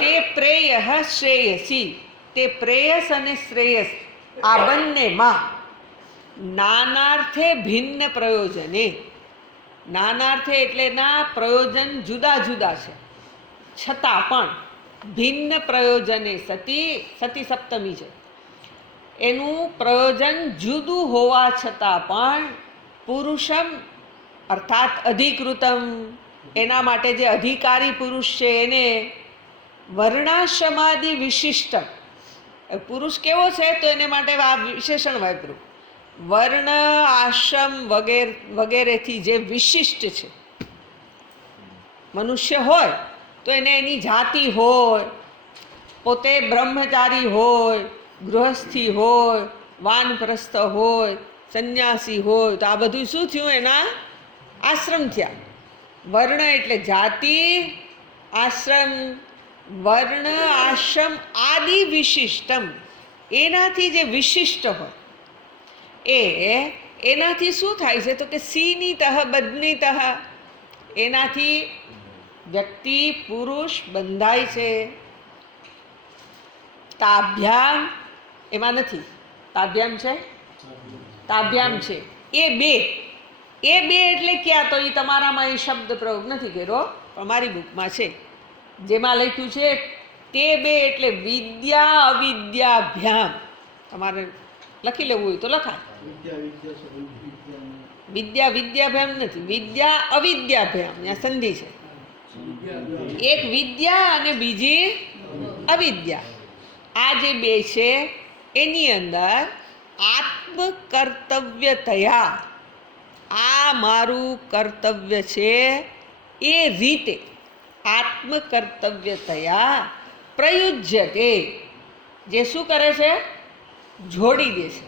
તે પ્રેય શ્રેયસી, તે પ્રેયસ અને શ્રેયસ આ બંનેમાં નાનાર્થે ભિન્ન પ્રયોજને, નાનાર્થે એટલે એના પ્રયોજન જુદા જુદા છે છતાં પણ ભિન્ન પ્રયોજને, સતી સપ્તમી છે, એનું પ્રયોજન જુદું હોવા છતાં પણ પુરુષમ અર્થાત અધિકૃતમ, એના માટે જે અધિકારી પુરુષ છે એને વર્ણાશ્રમાદિ વિશિષ્ટ. પુરુષ કેવો છે તો એને માટે આ વિશેષણ વાપર્યું. વર્ણ આશ્રમ વગેરેથી જે વિશિષ્ટ છે. મનુષ્ય હોય તો એને એની જાતિ હોય, પોતે બ્રહ્મચારી હોય, ગૃહસ્થી હોય, વાનપ્રસ્થ હોય, સંન્યાસી હોય, તો આ બધું શું થયું? એના આશ્રમ થયા. વર્ણ એટલે જાતિ, આશ્રમ, વર્ણ આશ્રમ આદિ વિશિષ્ટમ, એનાથી જે વિશિષ્ટ હોય એનાથી શું થાય છે તો કે સીનીતઃ બદનીતઃ, એનાથી વ્યક્તિ પુરુષ બંધાય છે. તાભ્યામ એમાં નથી, તાભ્યામ છે, તાભ્યામ છે. એ બે એટલે ક્યાં? તો એ તમારામાં એ શબ્દ પ્રયોગ નથી કર્યો, પણ મારી બુકમાં છે, જેમાં લખ્યું છે તે બે એટલે વિદ્યા અવિદ્યાભ્યામ. તમારે લખી લેવું હોય તો લખાય. વિદ્યા વિદ્યાભ્યામ નથી, વિદ્યા અવિદ્યાભ્યામ. ત્યાં સંધિ છે. એક વિદ્યા અને બીજી અવિદ્યા. આ જે બે છે એની અંદર આત્મકર્તવ્ય થયા, આ મારું કર્તવ્ય છે એ રીતે આત્મકર્તવ્ય થયા પ્રયુજ્યતે, જે શું કરે છે? જોડી દે છે.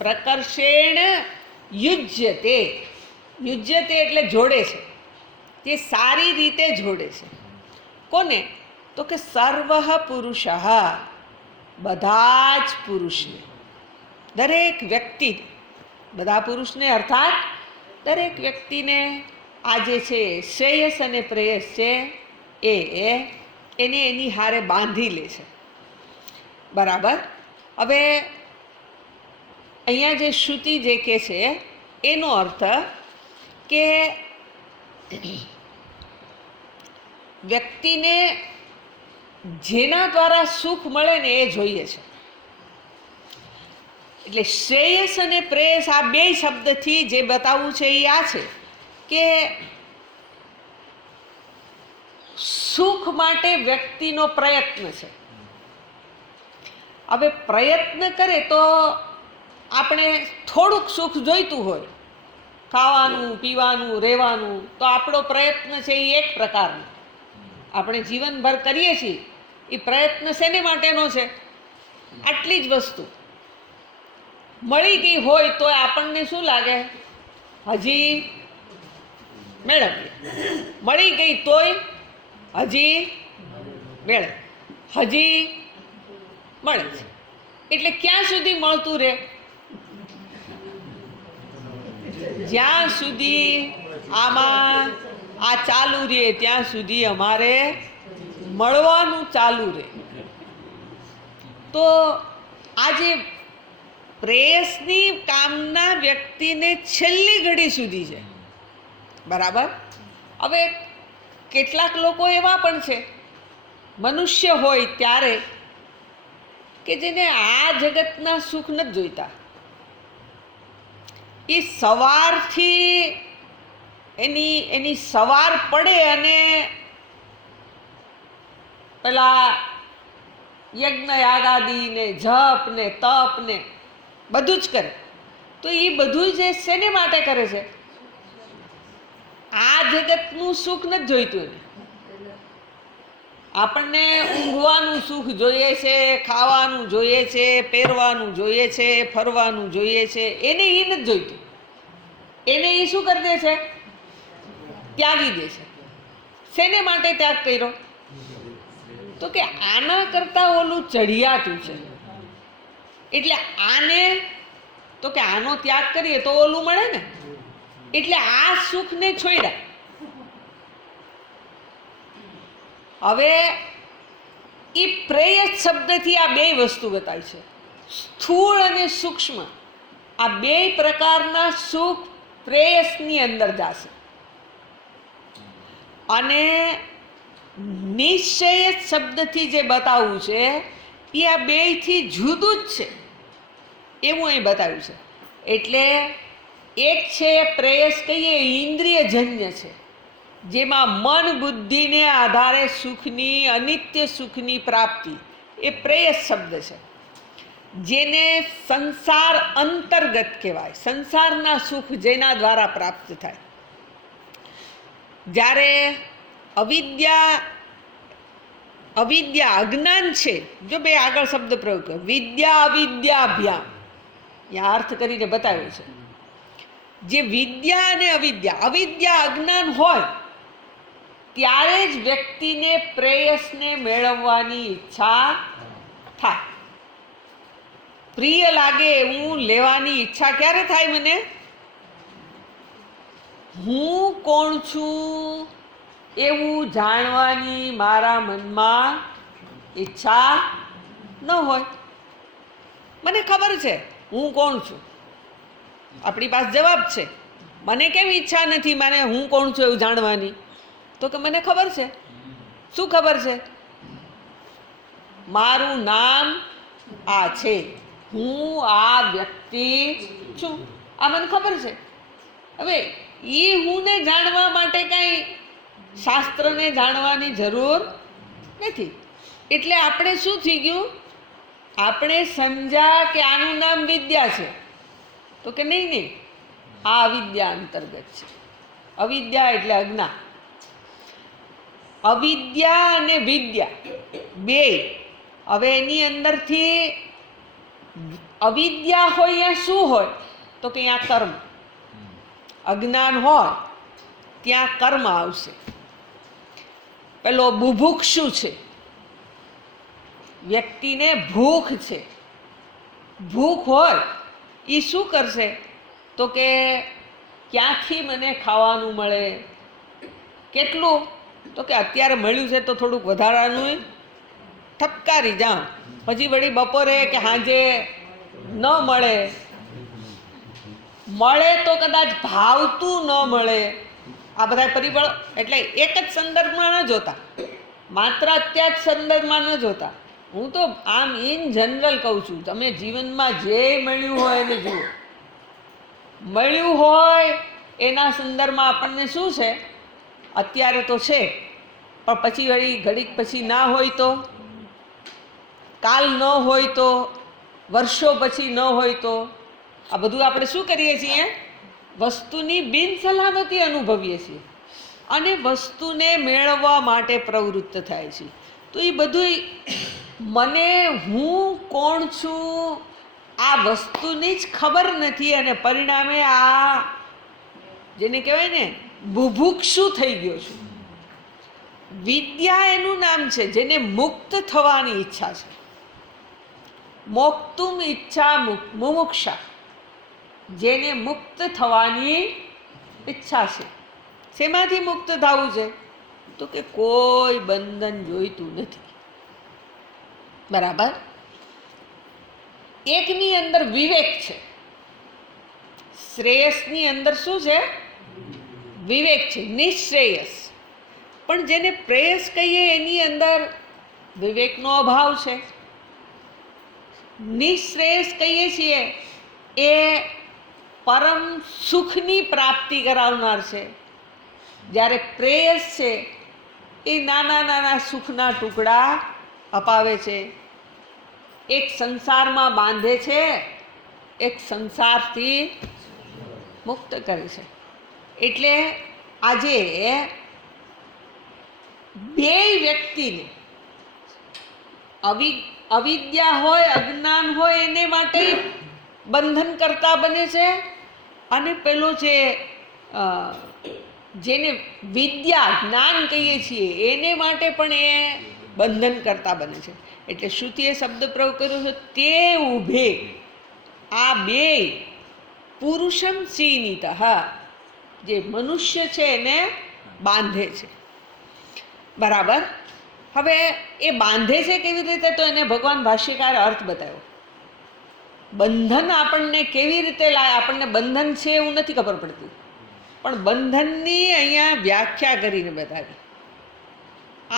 પ્રકર્ષેણ યુજ્યતે, યુજ્યતે એટલે જોડે છે, તે સારી રીતે જોડે છે. કોને? તો કે સર્વ પુરુષ, બધા જ પુરુષને, દરેક વ્યક્તિ, બધા પુરુષને અર્થાત દરેક વ્યક્તિને આ જે છે શ્રેયસ અને પ્રેયસ છે એને એની હારે બાંધી લે છે. બરાબર. હવે અહીંયા જે શ્રુતિ જે કહે છે એનો અર્થ કે વ્યક્તિને જેના દ્વારા સુખ મળે ને એ જોઈએ છે. એટલે શ્રેયસ અને પ્રેયસ આ બે શબ્દથી જે બતાવવું છે એ આ છે કે સુખ માટે વ્યક્તિનો પ્રયત્ન છે. હવે પ્રયત્ન કરે તો આપણે થોડુંક સુખ જોઈતું હોય, ખાવાનું પીવાનું રહેવાનું, તો આપણો પ્રયત્ન છે એ એક પ્રકારનો આપણે જીવનભર કરીએ છીએ. એ પ્રયત્ન શેને માટેનો છે? આટલી જ વસ્તુ મળી ગઈ હોય તો આપણને શું લાગે? હજી મેળવીએ. મળી ગઈ તોય હજી મેળવે, હજી મળે છે. એટલે ક્યાં સુધી મળતું રહે? જ્યાં સુધી આમાં આ ચાલુ રહે ત્યાં સુધી અમારે મળવાનું ચાલુ રહે. તો આજે પ્રેયસની કામના વ્યક્તિને છેલ્લી ઘડી સુધી છે. બરાબર. હવે કેટલાક લોકો એવા પણ છે, મનુષ્ય હોય ત્યારે, કે જેને આ જગતના સુખ નથી જોઈતા. એ સવારથી એની સવાર પડે અને પેલા યજ્ઞ યાગાદી ને જપ ને તપ ને બધું જ કરે. તો એ બધું જે શેને માટે કરે છે? આ જગતનું સુખ નથી જોઈતું એને. આપણને ઊંઘવાનું સુખ જોઈએ છે, ખાવાનું જોઈએ છે, પહેરવાનું જોઈએ છે, ફરવાનું જોઈએ છે. એને એ નથી જોઈતું. એને એ શું કરી દે છે? ત્યાગી દે છે. શેને માટે ત્યાગ કર્યો? તો કે આના કરતાં ઓલું ચઢિયાતું છે, એટલે આને, તો કે આનો ત્યાગ કરીએ તો ઓલું મળે ને, એટલે આ સુખને છોડ્યા. હવે એ પ્રેયસ શબ્દથી આ બે વસ્તુ બતાવી છે, સ્થૂળ અને સૂક્ષ્મ. આ બે પ્રકારના સુખ પ્રેયસની અંદર જશે. અને નિશ્ચય શબ્દથી જે બતાવવું છે એ આ બેયથી જુદું જ છે એવું અહીં બતાવ્યું છે. એટલે એક છે પ્રેયસ કહીએ ઇન્દ્રિયજન્ય છે, જેમાં મન બુદ્ધિને આધારે સુખની, અનિત્ય સુખની પ્રાપ્તિ, એ પ્રેયસ શબ્દ છે. જેને સંસાર અંતર્ગત કહેવાય, સંસારના સુખ જેના દ્વારા પ્રાપ્ત થાય. જ્યારે અવિદ્યા અજ્ઞાન છે, જો બે આગળ શબ્દ પ્રયોગ કર્યો, વિદ્યા અવિદ્યાભ્યામ, ત્યાં અર્થ કરીને બતાવ્યું છે. જે વિદ્યા અને અવિદ્યા અજ્ઞાન હોય ત્યારે જ વ્યક્તિને પ્રેયસને મેળવવાની ઈચ્છા થાય. પ્રિય લાગે એવું લેવાની ઈચ્છા ક્યારે થાય મને? હું કોણ છું એવું જાણવાની મારા મનમાં ઈચ્છા ન હોય. મને ખબર છે હું કોણ છું, આપણી પાસે જવાબ છે. મને કેમ ઈચ્છા નથી મને હું કોણ છું એવું જાણવાની? તો કે મને ખબર છે. શું ખબર છે? મારું નામ આ છે, હું આ વ્યક્તિ છું, આ મને ખબર છે. હવે એ હુંને જાણવા માટે કાંઈ શાસ્ત્રને જાણવાની જરૂર નથી. એટલે આપણે શું થઈ ગયું? આપણે સમજ્યા કે આનું નામ વિદ્યા છે, તો કે નહીં નહીં, આ અવિદ્યા અંતર્ગત છે. અવિદ્યા એટલે અજ્ઞાન. અવિદ્યા અને વિદ્યા બે. હવે એની અંદરથી અવિદ્યા હોય ત્યાં શું હોય? તો કે ત્યાં કર્મ. અજ્ઞાન હોય ત્યાં કર્મ આવશે. પેલો બુભુક્ષુ છે, વ્યક્તિને ભૂખ છે. ભૂખ હોય એ શું કરશે? તો કે ક્યાંથી મને ખાવાનું મળે? કેટલું? તો કે અત્યારે મળ્યું છે તો થોડુંક વધારાનું ઠપકારી જાઉં, પછી વળી બપોરે કે સાંજે ન મળે, મળે તો કદાચ ભાવતું ન મળે. આ બધા પરિબળો એટલે એક જ સંદર્ભમાં ન જોતા, માત્ર અત્યાર જ સંદર્ભમાં ન જોતા. હું તો આમ ઇન જનરલ કહું છું. તમે જીવનમાં જે મળ્યું હોય એને જુઓ. મળ્યું હોય એના સંદર્ભમાં આપણને શું છે? અત્યારે તો છે, પણ પછી વળી ઘડીક પછી ના હોય તો, કાલ ન હોય તો, વર્ષો પછી ન હોય તો, આ બધું આપણે શું કરીએ છીએ? વસ્તુની બિનસલામતી અનુભવીએ છીએ અને વસ્તુને મેળવવા માટે પ્રવૃત્ત થાય છે. તો એ બધું મને હું કોણ છું આ વસ્તુની જ ખબર નથી અને પરિણામે આ જેને કહેવાય ને બુભુક્ષુ થઈ ગયો છું. વિદ્યા એનું નામ છે જેને મુક્ત થવાની ઈચ્છા છે. મોક્તુમ ઈચ્છા મુમુક્ષા, જેને મુક્ત થવાની ઈચ્છા છે. શેમાંથી મુક્ત થવું છે? તો કે કોઈ બંધન જોઈતું નથી. બરાબર? એકની અંદર વિવેક છે. શ્રેયસની અંદર શું છે? વિવેક છે. નિશ્રેયસ. પણ જેને પ્રેયસ કહીએ એની અંદર વિવેકનો અભાવ છે. નિશ્રેયસ કહીએ છીએ એ પરમ સુખની પ્રાપ્તિ કરાવનાર છે, જ્યારે પ્રેયસ છે એ નાના નાના સુખના ટુકડા અપાવે છે. એક સંસારમાં બાંધે છે, એક સંસારથી મુક્ત કરે છે. એટલે આજે બે વ્યક્તિને અવિદ્યા હોય, અજ્ઞાન હોય એને માટે બંધન કરતા બને છે, અને પેલો જેને વિદ્યા જ્ઞાન કહીએ છીએ એને માટે પણ એ બંધન કરતા બને છે. એટલે શ્રુતિએ શબ્દ પ્રયોગ કર્યો છે, તે ઉભે આ બે પુરુષમ સીનિત, જે મનુષ્ય છે એને બાંધે છે. બરાબર? હવે એ બાંધે છે કેવી રીતે? તો એને ભગવાન ભાષ્યકારે અર્થ બતાવ્યો. બંધન આપણને કેવી રીતે લાય? આપણને બંધન છે એવું નથી ખબર પડતી, પણ બંધનની અહીંયા વ્યાખ્યા કરીને બતાવી.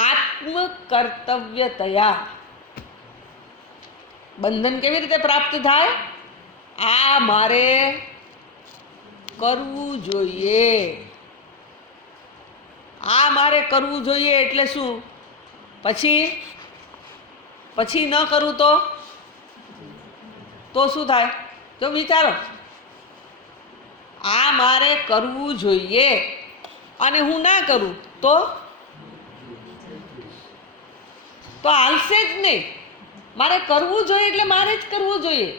આત્મકર્તવ્યતયા બંધન કેવી રીતે પ્રાપ્ત થાય? આ મારે કરવું જોઈએ. આ મારે કરવું જોઈએ એટલે શું? પછી ન કરું તો શું થાય? તો વિચારો. આ મારે કરવું જોઈએ અને હું ના કરું તો હાલશે જ નહીં. મારે કરવું જોઈએ એટલે મારે જ કરવું જોઈએ.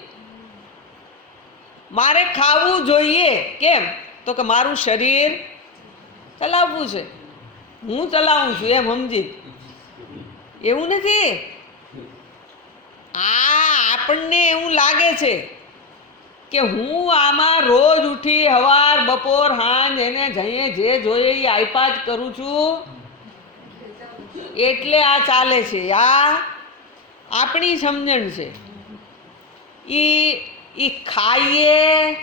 મારે ખાવું જોઈએ. કેમ? તો કે મારું શરીર ચલાવવું છે, હું ચલાવું છું એમ સમજી. એવું નથી. આપણને એવું લાગે છે કે હું આમાં રોજ ઉઠી સવાર બપોર સાંજ એને જઈએ જે જોઈએ એ આપ્યા જ કરું છું, એટલે આ ચાલે છે. આ આપણી સમજણ છે. ઈ ખાઈએ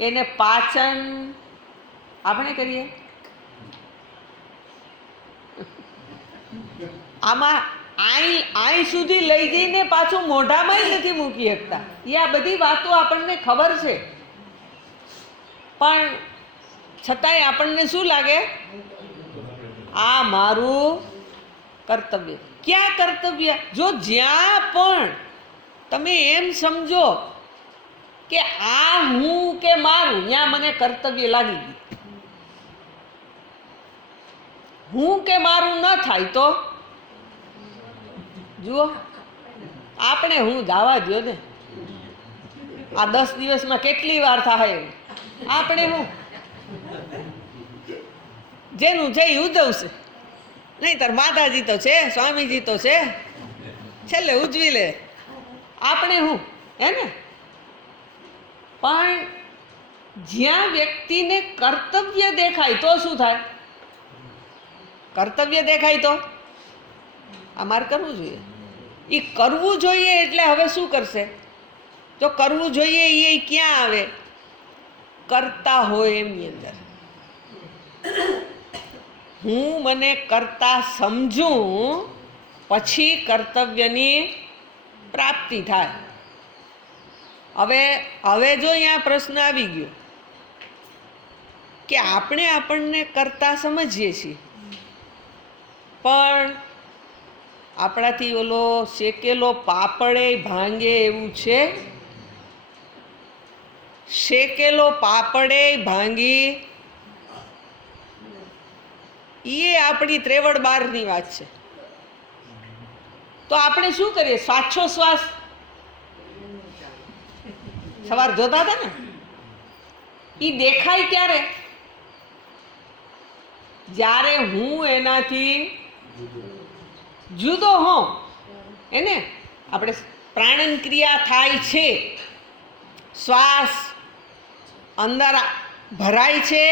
એને પાચન આપણે કરીએ. આમાં આઈ સુધી લઈ જઈને પાછું મોઢામાં નથી મૂકી શકતા. એ આ બધી વાતો આપણને ખબર છે, પણ છતાંય આપણને શું લાગે, આ મારું કર્તવ્ય. ક્યાં કર્તવ્ય? જો જ્યાં પણ તમે એમ સમજો કે આ હું કે મારું, ત્યાં મને કર્તવ્ય લાગી ગયું. હું કે મારું ન થાય તો જુઓ, આપણે હું જવા દો ને. આ 10 દિવસમાં કેટલી વાર થાય એવું. આપણે હું જેનું જઈ ઉજવશે, નહીંતર માતાજી તો છે, સ્વામીજી તો છે, છેલ્લે ઉજવી લે. આપણે હું હે ને. પણ જ્યાં વ્યક્તિને કર્તવ્ય દેખાય તો શું થાય? કર્તવ્ય દેખાય તો આ મારે કરવું જોઈએ. એ કરવું જોઈએ એટલે હવે શું કરશે? જો કરવું જોઈએ એ ક્યાં આવે? કરતા હોય એમની અંદર. હું મને કરતા સમજું પછી કર્તવ્યની પ્રાપ્તિ થાય. હવે જો અહીંયા પ્રશ્ન આવી ગયો કે આપણે આપણને કરતા સમજીએ છીએ, પણ આપણાથી ઓલો શેકેલો પાપડે ભાંગે એવું છે? શેકેલો પાપડે ભાંગી એ આપણી ત્રેવડ બારની વાત છે. તો આપણે શું કરીએ? શ્વાસોશ્વાસ સવાર જોતા હતા ને, એ દેખાય ક્યારે? જ્યારે હું એનાથી જુદો હોઉં. એને આપણે પ્રાણન ક્રિયા થાય છે, શ્વાસ અંદર ભરાય છે,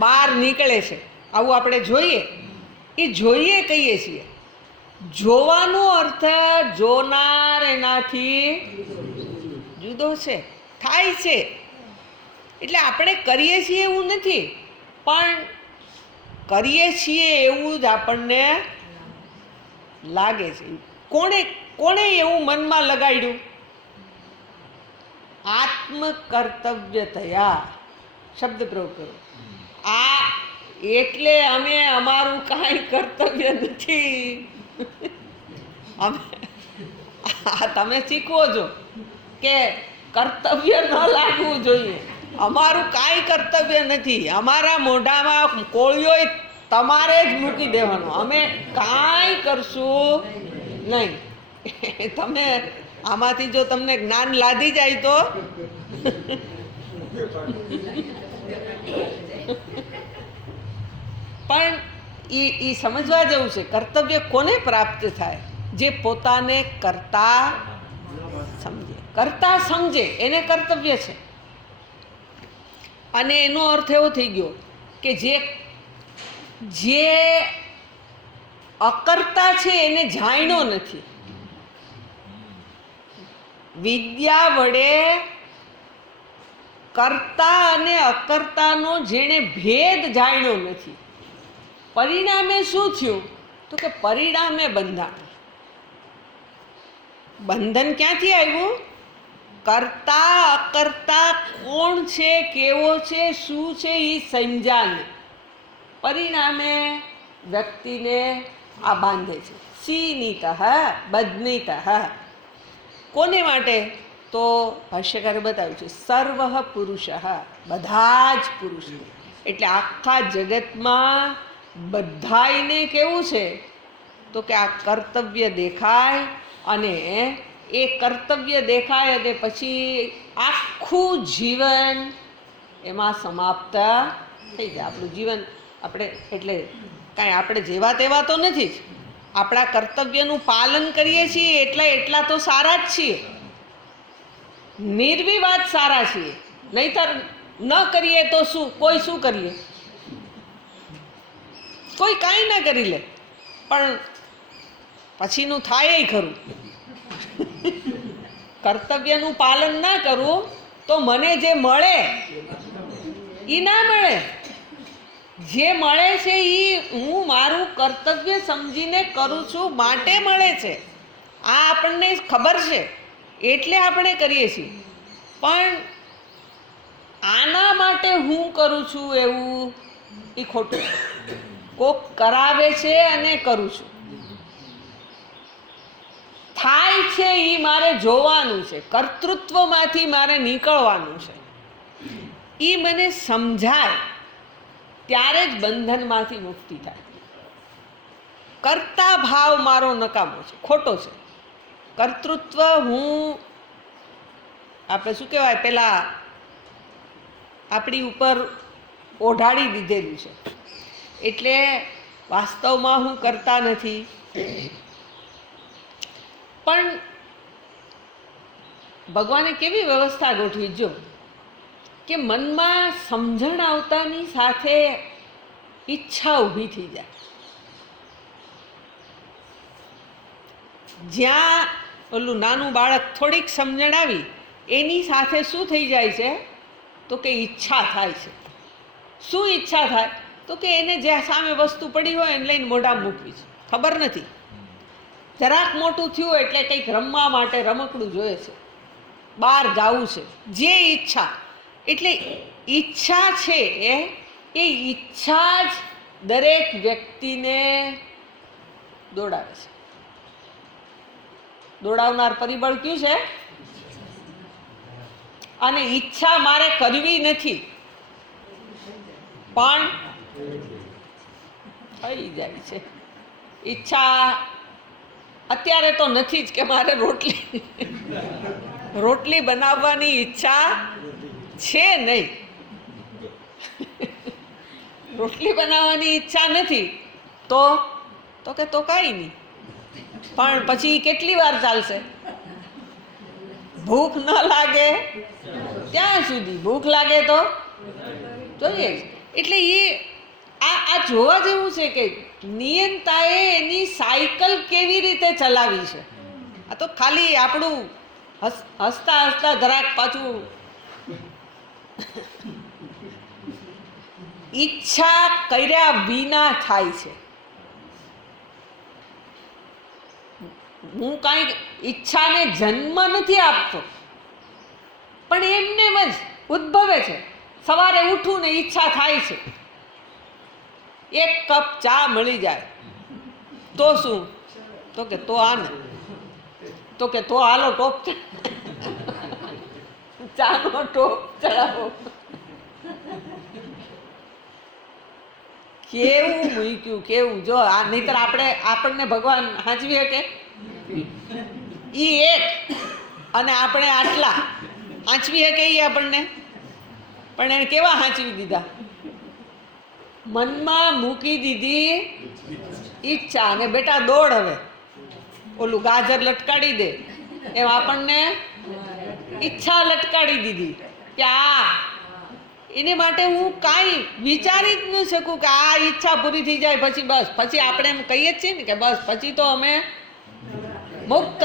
બહાર નીકળે છે, આવું આપણે જોઈએ. એ જોઈએ કહીએ છીએ. જોવાનો અર્થ જોનાર એનાથી જુદો છે, થાય છે. એટલે આપણે કરીએ છીએ એવું નથી, પણ કરીએ છીએ એવું જ આપણને લાગે છે. કોણે એવું મનમાં લગાડ્યું? આત્મકર્તવ્યતયા શબ્દ પ્રયોગ કરો. આ એટલે અમે અમારું કાંઈ કર્તવ્ય નથી. અમે તમે શીખવો છો કે કર્તવ્ય ન લાગવું જોઈએ. અમારું કાંઈ કર્તવ્ય નથી. અમારા મોઢામાં કોળિયો તમારે જ મૂકી દેવાનો. અમે કાંઈ કરશું નહીં. તમે આમાંથી જો તમને જ્ઞાન લાદી જાય તો પણ એ સમજવા જેવું છે. કર્તવ્ય કોને પ્રાપ્ત થાય? જે પોતાને કરતા સમજે એને કર્તવ્ય છે. અને એનો અર્થ એવો થઈ ગયો કે જે અકર્તા છે એને જાણ્યો નથી. વિદ્યા વડે કર્તા અને અકર્તાનો જેણે ભેદ જાણ્યો નથી. પરિણામે શું થયું? તો કે પરિણામે બંધાણ. બંધન ક્યાંથી આવ્યું? કરતા અકર્તા કોણ છે, કેવો છે, શું છે એ સમજાને પરિણામે વ્યક્તિને આ બાંધે છે. સીનિતઃ બધ્નિતઃ. કોને માટે? તો ભાષ્યકારે બતાવ્યું છે સર્વ પુરુષ, બધા જ પુરુષ. એટલે આખા જગતમાં બધાયને કેવું છે? તો કે આ કર્તવ્ય દેખાય, અને એ કર્તવ્ય દેખાય અને પછી આખું જીવન એમાં સમાપ્ત થઈ જાય. આપણું જીવન આપણે એટલે કાંઈ આપણે જેવા તેવા તો નથી જ. આપણા કર્તવ્યનું પાલન કરીએ છીએ એટલા તો સારા જ છીએ, નિર્વિવાદ સારા છીએ. નહીંતર ન કરીએ તો શું? કોઈ શું કરીએ? કોઈ કાંઈ ના કરી લે. પણ પછીનું થાય ખરું. કર્તવ્યનું પાલન ના કરવું તો મને જે મળે એ ના મળે. જે મળે છે એ હું મારું કર્તવ્ય સમજીને કરું છું માટે મળે છે. આ આપણને ખબર છે એટલે આપણે કરીએ છીએ. પણ આના માટે હું કરું છું એવું એ ખોટું છે. કોક કરાવે છે અને કરું છું. થાય છે એ મારે જોવાનું છે. કર્તૃત્વમાંથી મારે નીકળવાનું છે. એ મને સમજાય ત્યારે જ બંધનમાંથી મુક્તિ થાય. કર્તા ભાવ મારો નકામો છે, ખોટો છે. કર્તૃત્વ હું આપણે શું કહેવાય પેલા આપણી ઉપર ઓઢાડી દીધેલું છે. એટલે વાસ્તવમાં હું કરતા નથી. પણ ભગવાને કેવી વ્યવસ્થા ગોઠવી જો કે મનમાં સમજણ આવતાની સાથે ઈચ્છા ઊભી થઈ જાય. જ્યાં ઓલું નાનું બાળક થોડીક સમજણ આવી એની સાથે શું થઈ જાય છે તો કે ઈચ્છા થાય છે. શું ઈચ્છા થાય તો કે એને જ્યાં સામે વસ્તુ પડી હોય એને લઈને મોઢામાં મૂકવી છે. ખબર નથી, જરાક મોટું થયું એટલે કંઈક રમવા માટે રમકડું જોઈએ છે, બહાર જવું છે, જે ઈચ્છા. એટલે ઈચ્છા છે એ ઈચ્છા જ દરેક વ્યક્તિને દોડાવે છે. દોડાવનાર પરિબળ કયું છે? અને ઈચ્છા મારે કરવી નથી પણ થઈ જાય છે. ઈચ્છા અત્યારે તો નથી જ કે મારે રોટલી બનાવવાની ઈચ્છા છે નહીં. રોટલી બનાવવાની ઈચ્છા નથી તો કે તો કાંઈ નહીં. પણ પછી કેટલી વાર ચાલશે? ભૂખ ન લાગે ત્યાં સુધી. ભૂખ લાગે તો જોઈએ જ. એટલે એ આ જોવા જેવું છે કે નિયંતાએ એની સાયકલ કેવી રીતે ચલાવી છે. આ તો ખાલી આપણું હસતા હસતા જરાક પાછું ઈચ્છા કર્યા વિના થાય છે. હું કાંઈ ઈચ્છાને જન્મ નથી આપતો પણ એમને જ ઉદ્ભવે છે. સવારે ઉઠું ને ઈચ્છા થાય છે એક કપ ચા મળી જાય તો શું તો કે તો આને તો કે તો હાલો ટોપ ચાનો ટોપ ચડાવો. કેવું મૂક્યું કેવું. જો આ નહીતર આપણને ભગવાન હાંચવી શકે ઈ એક અને આપણે આટલા હાંચવી શકે ઈ આપણને. પણ એને કેવા હાંચવી દીધા? મનમાં મૂકી દીધી ઈચ્છા અને બેટા દોડ. હવે ઓલું ગાજર લટકાડી દે એમ આપણને ઈચ્છા લટકાડી દીધી કે આ એને માટે હું કાંઈ વિચારી જ ન શકું કે આ ઈચ્છા પૂરી થઈ જાય પછી બસ. પછી આપણે એમ કહીએ જ છીએ ને કે બસ પછી તો અમે મુક્ત.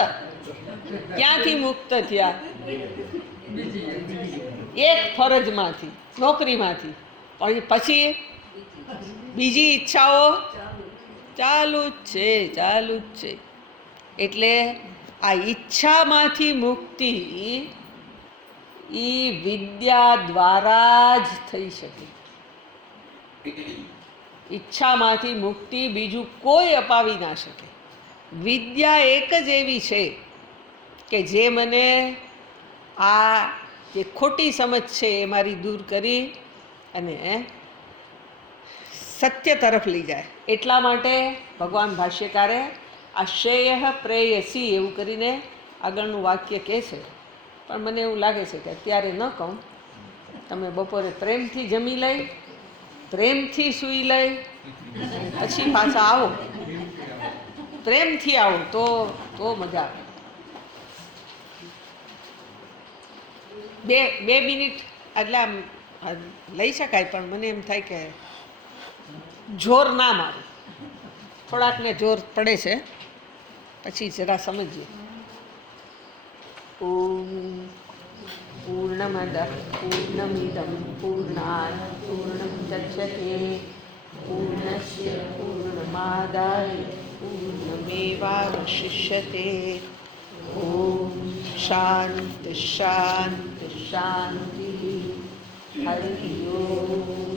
ક્યાંથી મુક્ત થયા? એક ફરજમાંથી, નોકરીમાંથી. પણ પછી બીજી ઈચ્છાઓ ચાલુ જ છે, ચાલુ જ છે. એટલે આ ઈચ્છામાંથી મુક્તિ એ વિદ્યા દ્વારા જ થઈ શકે. ઈચ્છામાંથી મુક્તિ બીજું કોઈ અપાવી ના શકે. વિદ્યા એક જ એવી છે કે જે મને આ જે ખોટી સમજ છે એ મારી દૂર કરી અને સત્ય તરફ લઈ જાય. એટલા માટે ભગવાન ભાષ્યકારે આ શ્રેય પ્રેયસી એવું કરીને આગળનું વાક્ય કહે છે. પણ મને એવું લાગે છે કે અત્યારે ન કહું. તમે બપોરે પ્રેમથી જમી લઈ, પ્રેમથી સૂઈ લઈ, પછી પાછા આવો. પ્રેમથી આવો તો મજા આવે. બે મિનિટ એટલે આમ લઈ શકાય પણ મને એમ થાય કે જોર ના મારું. થોડાકને જોર પડે છે, પછી જરા સમજીએ. ઓમ પૂર્ણમદ પૂર્ણમિદમ પૂર્ણાત પૂર્ણમુદચ્યતે પૂર્ણસ્ય પૂર્ણમાદાય પૂર્ણમેવાવશિષ્યતે. ઓમ શાંતિ શાંતિ શાંતિ. હરિ ઓમ.